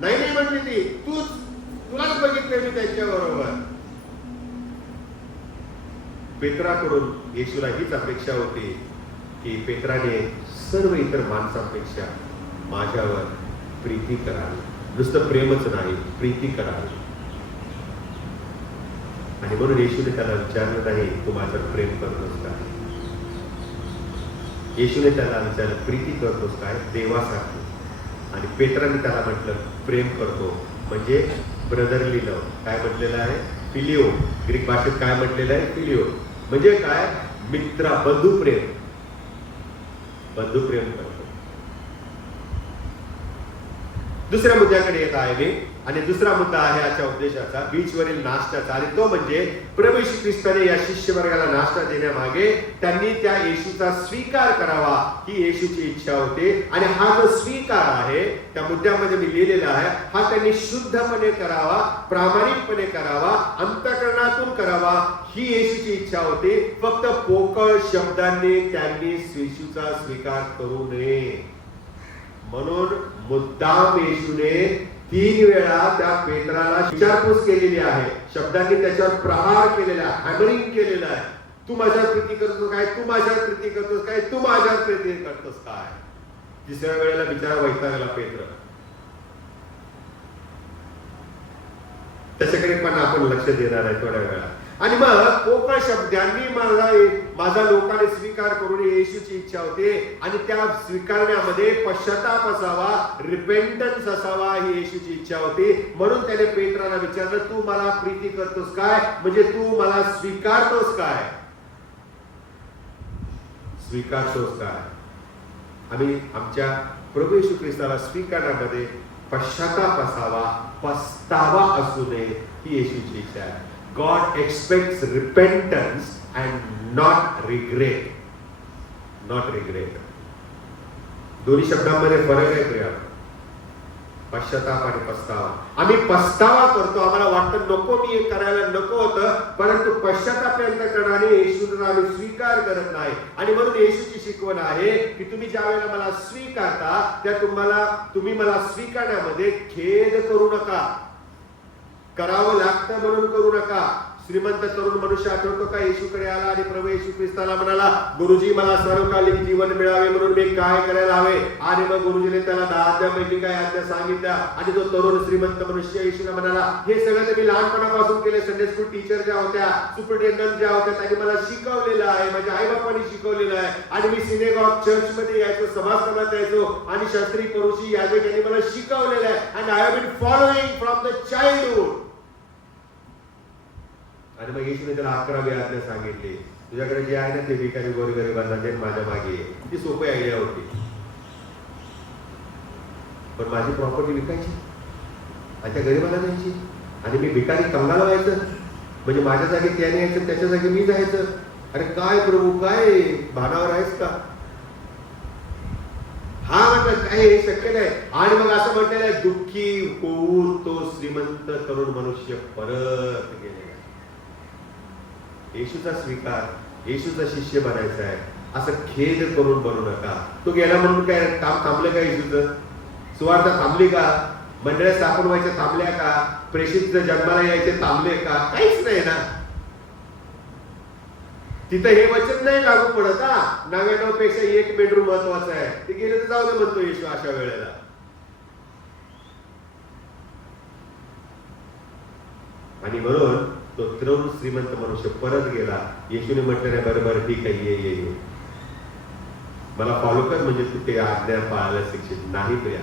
नाही नाही म्हटली ती, तुलाच बघितलं मी त्यांच्या बरोबर. पेत्राकडून येशूला हीच अपेक्षा होती की पेत्राने सर्व इतर माणसांपेक्षा माझ्यावर प्रीती करावी. नुसतं प्रेमच नाही, प्रीती करावी. आणि म्हणून येशूने त्याला विचारलं नाही, तू माझ्यावर प्रेम करतोस काय? येशूने त्याला विचारलं, प्रीती करतोस काय देवासाठी? आणि पेत्राने त्याला म्हटलं, प्रेम करतो. म्हणजे ब्रदरली लव. काय म्हटलेलं आहे? फिलिओ. ग्रीक भाषेत काय म्हटलेलं आहे? फिलिओ. म्हणजे काय? मित्र, बंधुप्रेम. बंधुप्रेम करतो. दुसऱ्या मुद्द्याकडे येत आहे मी. आणि दुसरा मुद्दा आहे आजच्या उपदेशाचा, बीचवरील नाश्त्याचा. आणि तो म्हणजे प्रभू येशू ख्रिस्ताने या शिष्यवर्गाला नाश्ता देण्यामागे त्यांनी त्या येशूचा स्वीकार करावा ही येशूची इच्छा होती. आणि हा जो स्वीकार आहे त्या मुद्द्यामध्ये मी लिहिलेला आहे, हा त्यांनी शुद्धपणे करावा, प्रामाणिकपणे करावा, अंतःकरणातून करावा ही येशूची इच्छा होती. फक्त पोकळ शब्दांनी त्यांनी येशूचा स्वीकार करू नये. म्हणून मुद्दाम येशूने 3 वेळा त्या पेत्राला विचारपूस केलेली आहे. शब्दांनी त्याच्यावर प्रहार केलेला आहे, हॅमरिंग केलेला आहे. तू माझ्यावर प्रीती करतोस काय? तू माझ्यावर प्रीती करतोस काय? तू माझ्यावर प्रीती करतोस काय? 3ऱ्या वेळेला बिचारा वैतागला पेत्र. त्याच्याकडे पण आपण लक्ष देणार आहे थोड्या वेळा. आणि मग पोकळ शब्दांनी माझा लोकांनी स्वीकार करून येशूची इच्छा होती. आणि त्या स्वीकारण्यामध्ये पश्चाताप असावा, रिपेंटन्स असावा ही येशूची इच्छा होती. म्हणून त्याने पेत्राला विचारलं, तू मला प्रीती करतोस काय? म्हणजे तू मला स्वीकारतोस काय? स्वीकारतोस काय? आम्ही आमच्या प्रभू येशू ख्रिस्ताला स्वीकारण्यामध्ये पश्चाताप असावा, पस्तावा असू नये ही येशूची इच्छा आहे. God expects repentance and not regret. Not regret. दोन्ही शब्दांमध्ये फरक आहे प्रिया. पश्चाताप आणि पस्तावा. आम्ही पस्तावा करतो, आम्हाला वाटतं नको मी हे करायला नको होतं, परंतु पश्चातापाने येशूचा आम्ही स्वीकार करत नाही. आणि म्हणून येशूची शिकवण आहे की तुम्ही ज्या वेळेला मला स्वीकारता त्या तुम्ही मला स्वीकारण्यामध्ये खेद करू नका. करावं लागतं म्हणून करू नका. श्रीमंत तरुण मनुष्य आठवतो का, येशूकडे आला आणि प्रभू येशू ख्रिस्ताला म्हणाला, गुरुजी मला सर्वकालिक जीवन मिळावे म्हणून मी काय करायला हवे. आणि मग गुरुजीने त्याला 10 आज्ञापैकी काय आज्ञा सांगितल्या. आणि तो तरुण श्रीमंत मनुष्य येशूला म्हणाला, हे सगळं तर मी लहानपणापासून केले. संडे स्कूल टीचर ज्या होत्या, सुपरिटेंडंट ज्या होत्या, त्यांनी मला शिकवलेलं आहे, माझ्या आई बापांनी शिकवलेलं आहे. आणि मी सिनेगॉग चर्च मध्ये यायचो, सभासदात यायचो, आणि शास्त्री परुषी याजक यांनी मला शिकवलेलं आहे. And I have been following from the childhood. आणि मग येशूने त्याला 11वी आज्ञा सांगितली, तुझ्याकडे जे आहे ना ते भिकारी गोरगरिबांना दे, माझ्या मागे ये. ती सोपी आयडिया होती, पण माझी प्रॉपर्टी विकायची, माझ्या गरीबाला द्यायची, आणि मी भिकारी कंगाल व्हायचं. म्हणजे माझ्या जागी त्याने यायचं, त्याच्या जागी मी जायचं. अरे काय प्रभू, काय भानावर आहेस का? हा म्हटलं काय हे शक्य नाही. आणि मग असं म्हटलेलं आहे, दुःखी होऊन तो श्रीमंत तरुण मनुष्य परत गेले. येशूचा स्वीकार, येशूचा शिष्य बनायचा आहे असं खेद करून बनू नका. तो गेला म्हणून काय काम थांबलं का? येशूचं सुवार्ता थांबली का? मंडळ्या स्थापन व्हायच्या थांबल्या का? प्रेषित जन्माला यायचे थांबले का? काहीच नाही ना. तिथं हे वचन नाही लागू पडत. 99 पेक्षा 1 बेडरूम महत्वाचा आहे. ते गेले तर जाऊ दे म्हणतो येशू अशा वेळेला. आणि म्हणून तो तरुण श्रीमंत मनुष्य परत गेला. येशूने म्हटलं नाही, बरोबर ठीक आहे, ये मला फॉलो कर, म्हणजे तू ते आज्ञा पाळायला शिक्षित नाही प्रिया.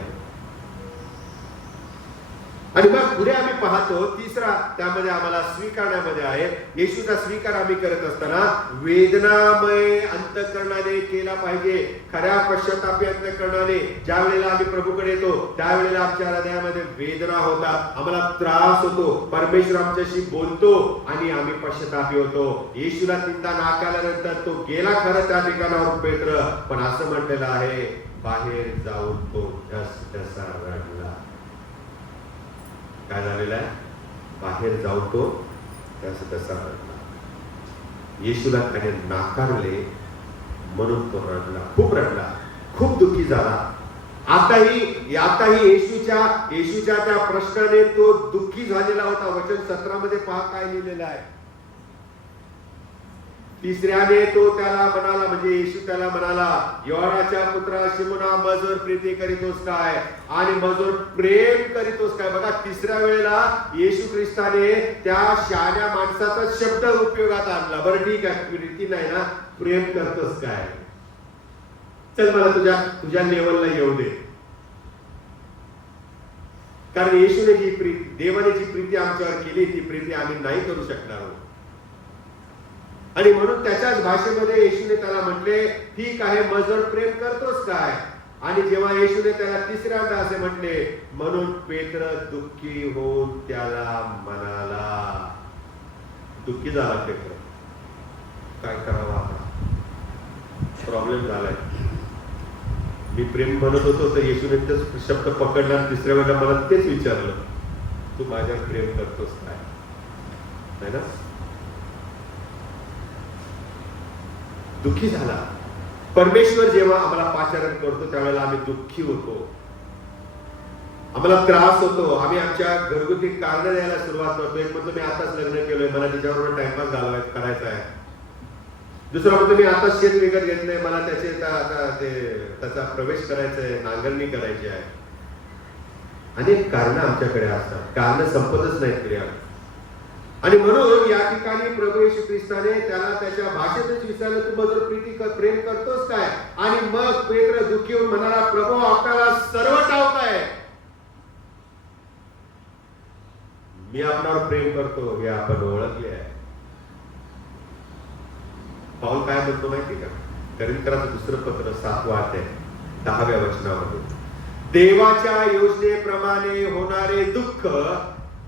आणि मग पुढे आम्ही पाहतो तिसरा त्यामध्ये आम्हाला स्वीकारण्यामध्ये आहे, येशूचा स्वीकार आम्ही करत असताना वेदनामय अंतःकरणाने केला पाहिजे. खऱ्या पश्चातापी अंतःकरणाने ज्या वेळेला आम्ही प्रभूकडे येतो त्यावेळेला आमच्या हृदयामध्ये वेदना होतात, आम्हाला त्रास होतो, परमेश्वर आमच्याशी बोलतो आणि आम्ही पश्चातापी होतो. येशूला तिथं नाकारल्यानंतर तो गेला खरं त्या ठिकाणावर पेत्र, पण असं म्हटलेलं आहे, बाहेर जाऊन तो ढसढसा रडला. काय झालेलं आहे? बाहेर जाऊन तो तसा रडला. येशूला त्याने नाकारले म्हणून तो रडला, खूप रडला, खूप दुःखी झाला. आताही येशूच्या त्या प्रश्नाने तो दुःखी झालेला होता. वचन 17 मध्ये पहा काय लिहिलेलं आहे. तिसऱ्याने तो त्याला म्हणाला, म्हणजे येशू त्याला म्हणाला, योनाच्या पुत्रा शिमोना, मजूर प्रीती करीतोस काय आणि मजूर प्रेम करीतोस काय? बघा, तिसऱ्या वेळेला येशू ख्रिस्ताने त्या शहाण्या माणसाचा शब्द उपयोगात आणला. बरं ठीक आहे, प्रीती नाही ना, प्रेम करतोस काय? चल मला तुझ्या लेवलला येऊ दे. कारण येशूने जी प्रीती, देवाने जी प्रीती आमच्यावर केली ती प्रीती आम्ही नाही करू शकणार आहोत. आणि म्हणून त्याच्याच भाषेमध्ये येशूने त्याला म्हटले, ठीक आहे, मजूर प्रेम करतोस काय? आणि जेव्हा येशूने त्याला तिसऱ्यांदा असे म्हटले, म्हणून पेत्र दुःखी होऊन त्याला म्हणाला. दुःखी झाला पेत्र. काय करावा? प्रॉब्लेम झालाय. मी प्रेम म्हणत होतो तर येशूने तेच शब्द पकडला. तिसऱ्या वेळेला मला तेच विचारलं, तू माझ्यावर प्रेम करतोस काय? नाही ना. दुःखी झाला. परमेश्वर जेव्हा आम्हाला पाचारण करतो त्यावेळेला आम्ही दुःखी होतो, आम्हाला त्रास होतो, आम्ही आमच्या घरगुती कारण द्यायला सुरुवात करतो. एक म्हणतो मी आताच लग्न केलंय, मला तिच्याबरोबर टाइमपास करायचा आहे. दुसरा म्हणतो मी आताच शेत विकत घेतलंय, मला त्याचा प्रवेश करायचा आहे, नांगरणी करायची आहे. अनेक कारण आमच्याकडे असतात, कारण संपतच नाहीत क्रिया. आणि म्हणून या ठिकाणी प्रभू येशू ख्रिस्ताने त्याला त्याच्या भाषेतच विचारलं, तू मजूर प्रेम करतोस काय? आणि मग पेत्र दुःखी होऊन म्हणाला, प्रभू आपल्याला सर्व ठाऊक आहे, मी आपल्यावर प्रेम करतो, हे आपण ओळखले आहे. पाऊल काय म्हणतो माहिती का? करिंथराचं दुसरं पत्र 7वा अध्याय 10व्या वचनामध्ये, देवाच्या योजनेप्रमाणे होणारे दुःख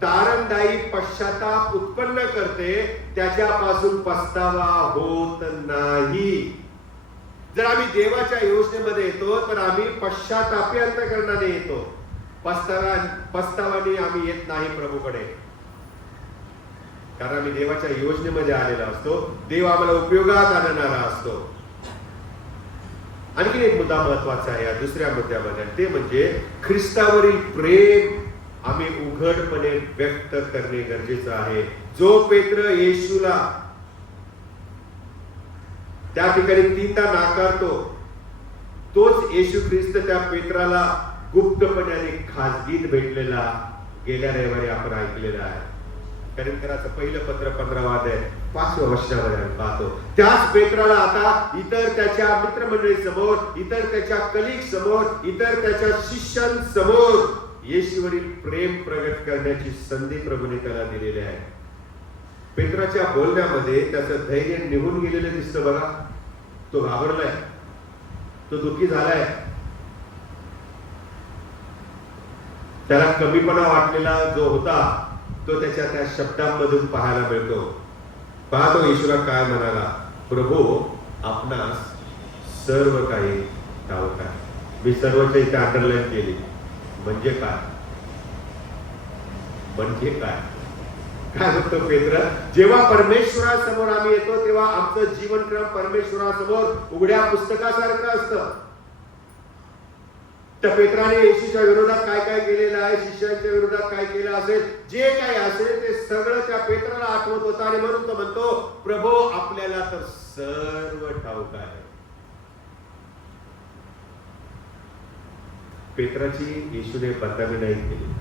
तारणदायी पश्चाताप उत्पन्न करते, त्याच्यापासून पस्तावा होत नाही. जर आम्ही देवाच्या योजनेमध्ये येतो तर आम्ही पश्चातापी अंतःकरणाने येतो. पस्तावाने आम्ही येत नाही प्रभूकडे, कारण आम्ही देवाच्या योजनेमध्ये आलेला असतो. देव आम्हाला उपयोगात आणणारा असतो. आणखी एक मुद्दा महत्वाचा आहे या दुसऱ्या मुद्द्यामध्ये, ते म्हणजे ख्रिस्तावरील प्रेम आम्ही उघडपणे व्यक्त करणे गरजेचं आहे. जो पेत्र येशूला त्या ठिकाणी तीनदा नाकारतो, तोच येशू ख्रिस्त त्या पेत्राला गुप्तपणे आणि खाजगीत भेटलेला गेल्या रविवारी आपण ऐकलेला आहे. करिंथराचं पहिलं पत्र 15 अध्याय 5व्या वचनामध्ये आपण पाहतो. त्याच पेत्राला आता इतर त्याच्या मित्रमंडळी समोर, इतर त्याच्या कलीग समोर, इतर त्याच्या शिष्यांसमोर येशूवरील प्रेम प्रगट करण्याची संधी प्रभूने त्याला दिलेली आहे. पेत्राच्या बोलण्यामध्ये त्याचं धैर्य निघून गेलेलं दिसतं बघा. तो घाबरलाय, तो दुःखी झालाय, त्याला कमीपणा वाटलेला जो होता तो त्याच्या त्या शब्दांमधून पाहायला मिळतो. पाहतो येशूला काय म्हणाला, प्रभू आपणास सर्व काही ठाऊक आहे. मी सर्वच्या इथे अंडरलाईन केली. म्हणजे काय? म्हणजे काय? काय म्हणतो पेत्र, जेव्हा परमेश्वरासमोर आम्ही येतो तेव्हा आमचं जीवनक्रम परमेश्वरासमोर उघड्या पुस्तकासारखं असतं. त्या पेत्राने येशूच्या विरोधात काय काय केलेलं आहे, शिष्यांच्या विरोधात काय केलं असेल, जे काही असेल ते सगळं त्या पेत्राला आठवत होतं. आणि म्हणून तो म्हणतो, प्रभू आपल्याला तर सर्व ठाऊक आहे. पेत्राची येशूने बदनामी नाही केली,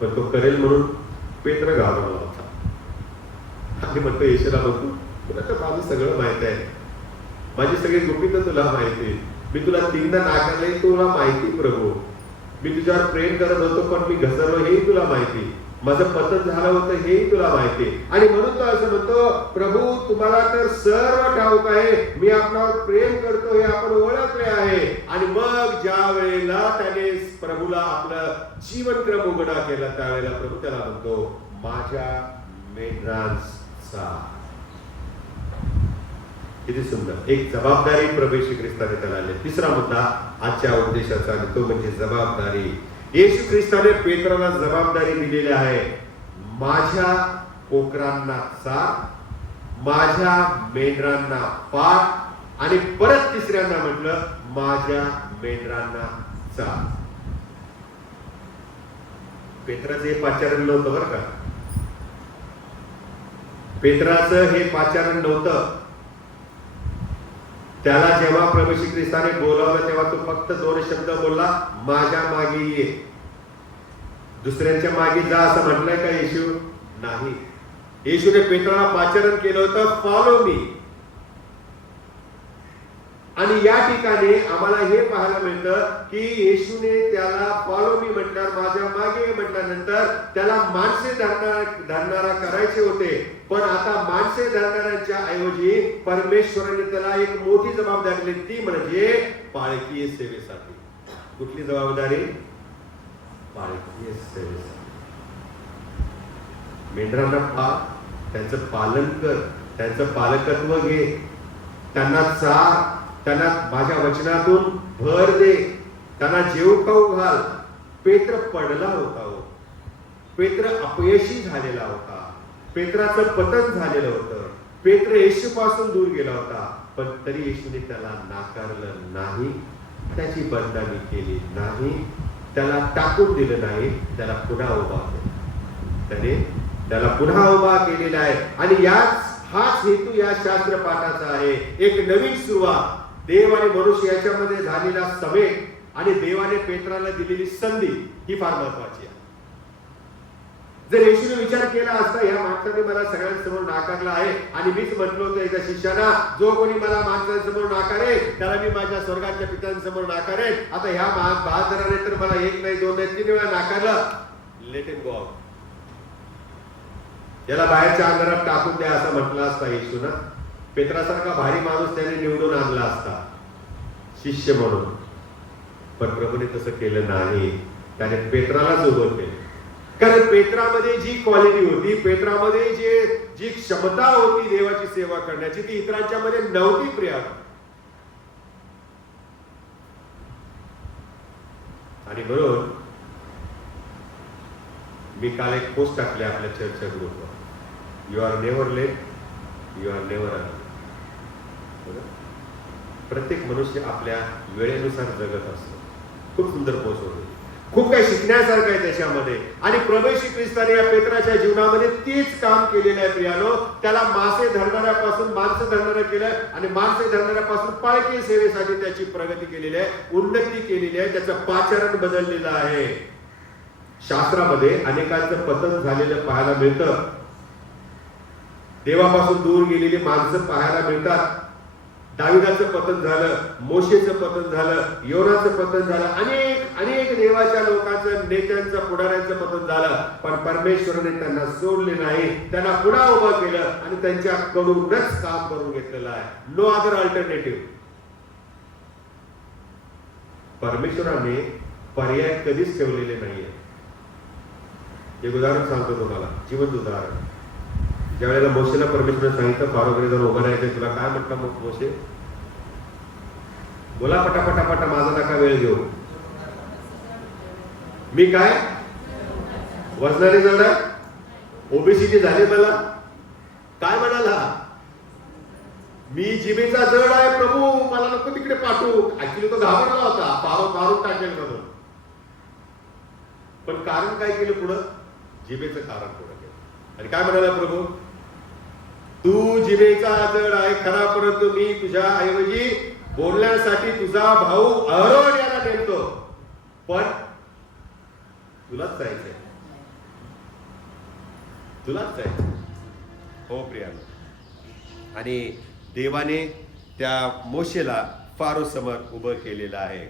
पण तो करेल म्हणून पेत्र घाबरला होता. आणि म्हणतो येशूला, म्हणतो तुला तर माझं सगळं माहित आहे, माझी सगळी गुपितं तुला माहिती, मी तुला तीनदा नाकारले तुला माहिती प्रभू, मी तुझ्यावर प्रेम करत होतो पण मी घसरलो हेही तुला माहिती, माझं पतन झालं होतं हेही तुला माहिती. आणि म्हणून तो असं म्हणतो, प्रभू तुम्हाला तर सर्व ठाऊक आहे, मी आपल्यावर प्रेम करतो हे आपण ओळखले आहे. आणि मग ज्या वेळेला त्याने प्रभूला आपलं जीवनक्रम उघडा केला त्यावेळेला प्रभू त्याला म्हणतो, माझ्या मेंढरांचा. किती सुंदर एक जबाबदारी प्रभू श्री ख्रिस्ताने त्याला आली. तिसरा मुद्दा आजच्या उद्देशाचा, आणि तो म्हणजे जबाबदारी. येशू ख्रिस्ताने पेत्राला जबाबदारी दिलेली आहे, माझ्या कोकरांना चार, माझ्या मेंढरांना पाठ, आणि परत तिसऱ्यांदा म्हटलं माझ्या मेंढरांना चार. पेत्राचं हे पाचारण नव्हतं बरं का. पेत्राचं हे पाचारण नव्हतं. त्याला जेव्हा प्रभू श्री ख्रिस्ताने बोलावलं तेव्हा तो फक्त 2 शब्द बोलला, माझ्या मागे ये. दुसऱ्यांच्या मागे जा असं म्हटलंय का येशू? नाही. येशूने पेत्राला पाचारण केलं होतं, फॉलो मी. आणि या ठिकाणी आम्हाला हे पाहायला मिळतं की येशूने त्याला फॉलो मी म्हटल्यावर, माझ्या मागे म्हटल्यानंतर त्याला माणसे धरणारा करायचे होते. पण आता माणसे धरणाऱ्यांच्या ऐवजी परमेश्वराने त्याला एक मोठी जबाबदारी दिली, ती म्हणजे पाळकीय सेवेसाठी. कुठली जबाबदारी? पाळकीय सेवेसाठी. मेंढरांना पाळ, त्यांचं पालन कर, त्यांचं पालकत्व घे, त्यांना चार, त्यांना माझ्या वचनातून भर दे, त्यांना जेव खाऊ घाल. पेत्र पडला होता हो. पेत्र अपयशी झालेला होता. पेत्राचं पतन झालेलं होतं. पेत्र येशूपासून दूर गेला होता. पण तरी येशूने त्याला नाकारलं नाही, त्याची बदनामी केली नाही, त्याला टाकून दिलं नाही, त्याला पुन्हा उभा केलं. त्याला पुन्हा उभा केलेला आहे. आणि हाच हेतू या शास्त्र पाठाचा आहे. एक नवीन सुरुवात. देव आणि मनुष्य याच्यामध्ये झालेला समेट आणि देवाने पेत्राला दिलेली संधी ही फार महत्वाची आहे. जर येशूने विचार केला असता, या माणसाने मला सगळ्यांसमोर नाकारला आहे आणि मीच म्हटलो होतो एका शिष्याना, जो कोणी मला माणसांसमोर नाकारेल त्याला मी माझ्या स्वर्गाच्या पित्यांसमोर नाकारेल. आता ह्या बहादराने तर मला 1 नाही 2 नाही 3 वेळा नाकारलं. Let him go out. याला बाहेरच्या अंधारात टाकून द्या असं म्हटलं असता येशूना. पेत्रासारखा भारी माणूस त्याने निवडून आणला असता शिष्य म्हणून. पण प्रभूने तसं केलं नाही. त्याने पेत्रालाच उभं केलं. कारण पेत्रामध्ये जी क्वालिटी होती, पेत्रामध्ये जी क्षमता होती देवाची सेवा करण्याची, ती इतरांच्या मध्ये नव्हती प्रिया. आणि म्हणून मी काल एक पोस्ट टाकली आपल्या चर्चच्या ग्रुपवर, you are never late, you are never early. प्रत्येक मनुष्य आपल्या वेळेनुसार जगत असतो. खूप सुंदर पोस्ट होती, खूप काही शिकण्यासारखं आहे त्याच्यामध्ये. आणि प्रभू श्री ख्रिस्ताने या पेत्राच्या जीवनामध्ये तेच काम केलेलं आहे प्रियानो. त्याला मासे धरणाऱ्यापासून माणसं धरणाऱ्या केलं आणि माणसे धरणाऱ्यापासून पाळकीय सेवेसाठी त्याची प्रगती केलेली आहे, उन्नती केलेली आहे, त्याचं पाचारण बदललेलं आहे. शास्त्रामध्ये अनेकांचं पतन झालेलं पाहायला मिळतं. देवापासून दूर गेलेली माणसं पाहायला मिळतात. दाविदाचं पतन झालं, मोशेचं पतन झालं, योनाचं पतन झालं, अनेक अनेक देवाच्या लोकांचं, नेत्यांचं, पुढाऱ्यांचं पतन झालं. पण परमेश्वराने त्यांना सोडले नाही, त्यांना पुन्हा उभं केलं आणि त्यांच्याकडूनच काम करून घेतलेलं आहे. No other alternative. परमेश्वराने पर्याय कधीच ठेवलेले नाहीये. एक उदाहरण सांगतो तुम्हाला, जिवंत उदाहरण. ज्या वेळेला मोशेला परमेश्वराने सांगितलं फारोकडे जाऊन उभं राहायचं, तुला काय म्हटलं मग मोशे? बोला पटापटापटा, माझा नका वेळ घेऊ. मी काय वजनाने जड आहे, ओबीसीची झाले मला. काय म्हणाला? मी जिभेचा जड आहे प्रभू, मला नको तिकडे पाठवू. ऍक्च्युली तो घाबरला होता, मारून टाकेल म्हणून. पण कारण काय केलं पुढं? जिभेचं कारण पुढं केलं. आणि काय म्हणाला प्रभू? तू जिभेचा जड आहे खरा, परंतु मी तुझ्या ऐवजी बोलण्यासाठी तुझा भाऊ अहरोन याला नेमतो. पण तुलाच जायचंय, तुलाच जायचंय. हो प्रियानो. आणि देवाने त्या मोशेला फारो समोर उभं केलेलं आहे.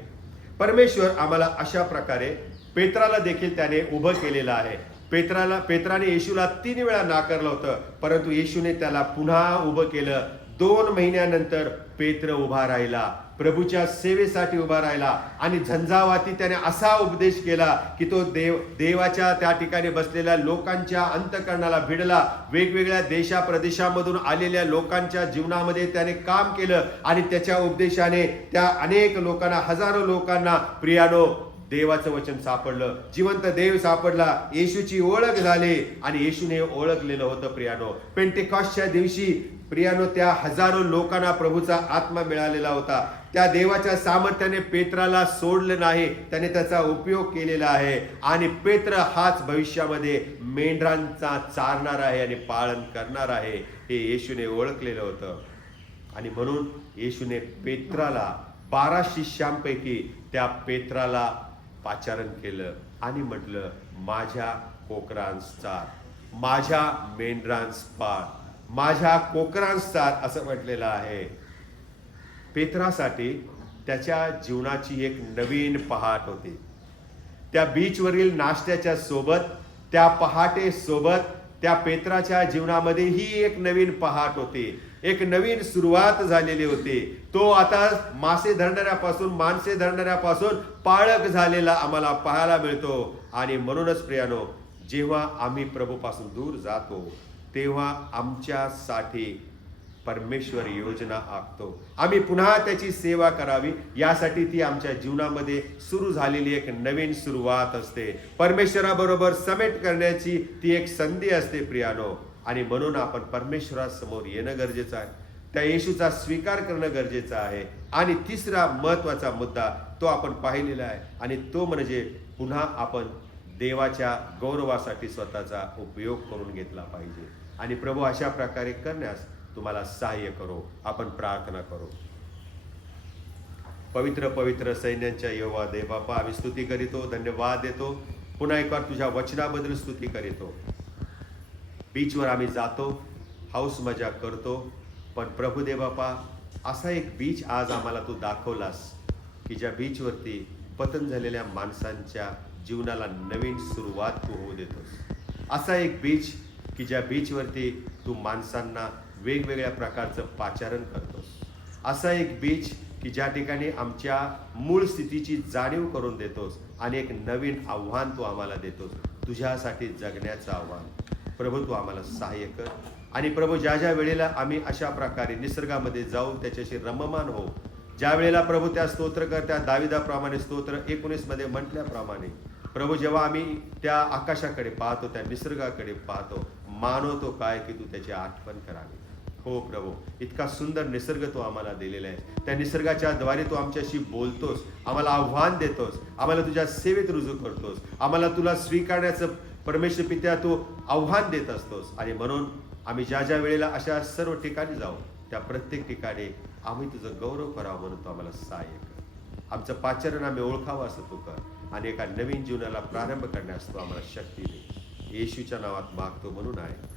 परमेश्वर आम्हाला अशा प्रकारे पेत्राला देखील त्याने उभं केलेलं आहे. पेत्राने येशूला 3 वेळा नाकारलं होतं, परंतु येशूने त्याला पुन्हा उभं केलं. 2 महिन्यानंतर पेत्र उभा राहिला, प्रभूच्या सेवेसाठी उभा राहिला. आणि झंझावाती त्याने असा उपदेश केला की तो देवाच्या त्या ठिकाणी बसलेल्या लोकांच्या अंतःकरणाला भिडला. वेगवेगळ्या देशाप्रदेशामधून आलेल्या लोकांच्या जीवनामध्ये त्याने काम केलं आणि त्याच्या उपदेशाने त्या अनेक लोकांना, हजारो लोकांना प्रियानो देवाचं वचन सापडलं, जिवंत देव सापडला, येशूची ओळख झाली आणि येशूने ओळखलेलं होतं प्रियानो. पेंटेकॉस्टच्या दिवशी प्रियानो त्या हजारो लोकांना प्रभूचा आत्मा मिळालेला होता. त्या देवाच्या सामर्थ्याने पेत्राला सोडलं नाही, त्याने त्याचा उपयोग केलेला आहे. आणि पेत्र हाच भविष्यामध्ये मेंढरांचा चारणार आहे आणि पालन करणार आहे, हे येशूने ओळखलेलं होतं. आणि म्हणून येशूने पेत्राला 12 शिष्यांपैकी त्या पेत्राला पाचारण केलं आणि म्हटलं, माझ्या कोकरांस चार, माझ्या मेंढरांस पाळ, माझ्या कोकरांस चार, असं म्हटलेलं आहे. पेत्रासाठी त्याच्या जीवनाची एक नवीन पहाट होती. त्या बीचवरील नाश्त्याच्या सोबत, त्या पहाटे सोबत त्या पेत्राच्या जीवनामध्ये ही एक नवीन पहाट होती, एक नवीन सुरुवात झालेली होती. तो आता मासे धरणाऱ्यापासून, माणसे धरणाऱ्यापासून पाळक झालेला आम्हाला पाहायला मिळतो. आणि म्हणूनच प्रियानो, जेव्हा आम्ही प्रभूपासून दूर जातो तेव्हा आमच्यासाठी परमेश्वर योजना आखतो. आम्ही पुन्हा त्याची सेवा करावी, यासाठी ती आमच्या जीवनामध्ये सुरू झालेली एक नवीन सुरुवात असते. परमेश्वराबरोबर समेट करण्याची ती एक संधी असते प्रियानो. आणि म्हणून आपण परमेश्वरासमोर येणं गरजेचं आहे, त्या येशूचा स्वीकार करणं गरजेचं आहे. आणि तिसरा महत्वाचा मुद्दा तो आपण पाहिलेला आहे, आणि तो म्हणजे पुन्हा आपण देवाच्या गौरवासाठी स्वतःचा उपयोग करून घेतला पाहिजे. आणि प्रभू अशा प्रकारे करण्यास तुम्हाला सहाय्य करो. आपण प्रार्थना करू. पवित्र पवित्र सैन्यांच्या यहोवा देव बापा, आम्ही स्तुती करीतो, धन्यवाद देतो. पुन्हा एक बार तुझ्या वचनाबद्दल स्तुती करीतो. बीचवर आम्ही जातो, हाऊस मजा करतो, पण प्रभू देव बापा, असा एक बीच आज आम्हाला तू दाखवलास की ज्या बीचवरती पतन झालेल्या माणसांच्या जीवनाला नवीन सुरुवात तू होऊ देतोस. असा एक बीच की ज्या बीचवरती तू माणसांना वेगवेगळ्या प्रकारचं पाचारण करतोस. असा एक बीच की ज्या ठिकाणी आमच्या मूळ स्थितीची जाणीव करून देतोस आणि एक नवीन आव्हान तू आम्हाला देतोस, तुझ्यासाठी जगण्याचं आव्हान. प्रभू तू आम्हाला सहाय्य कर. आणि प्रभू, ज्या ज्या वेळेला आम्ही अशा प्रकारे निसर्गामध्ये जाऊ, त्याच्याशी रममान होऊ, ज्या वेळेला प्रभू त्या स्तोत्रकर्त्या दाविदाप्रमाणे स्तोत्र 19 मध्ये म्हटल्याप्रमाणे प्रभू जेव्हा आम्ही त्या आकाशाकडे पाहतो, त्या निसर्गाकडे पाहतो, मानवतो काय की तू त्याची आठवण करावी. हो प्रभू, इतका सुंदर निसर्ग तू आम्हाला दिलेला आहे. त्या निसर्गाच्या द्वारे तू आमच्याशी बोलतोस, आम्हाला आव्हान देतोस, आम्हाला तुझ्या सेवेत रुजू करतोस, आम्हाला तुला स्वीकारण्याचं परमेश्वर पित्या तू आव्हान देत असतोस. आणि म्हणून आम्ही ज्या ज्या वेळेला अशा सर्व ठिकाणी जाऊ, त्या प्रत्येक ठिकाणी आम्ही तुझं गौरव करावं म्हणून तू आम्हाला सहाय्य कर. आमचं पाचरण आम्ही ओळखावं असं तू कर आणि एका नवीन जीवनाला प्रारंभ करण्यास तू आम्हाला शक्ती दे. येशूच्या नावात मागतो म्हणून आहे.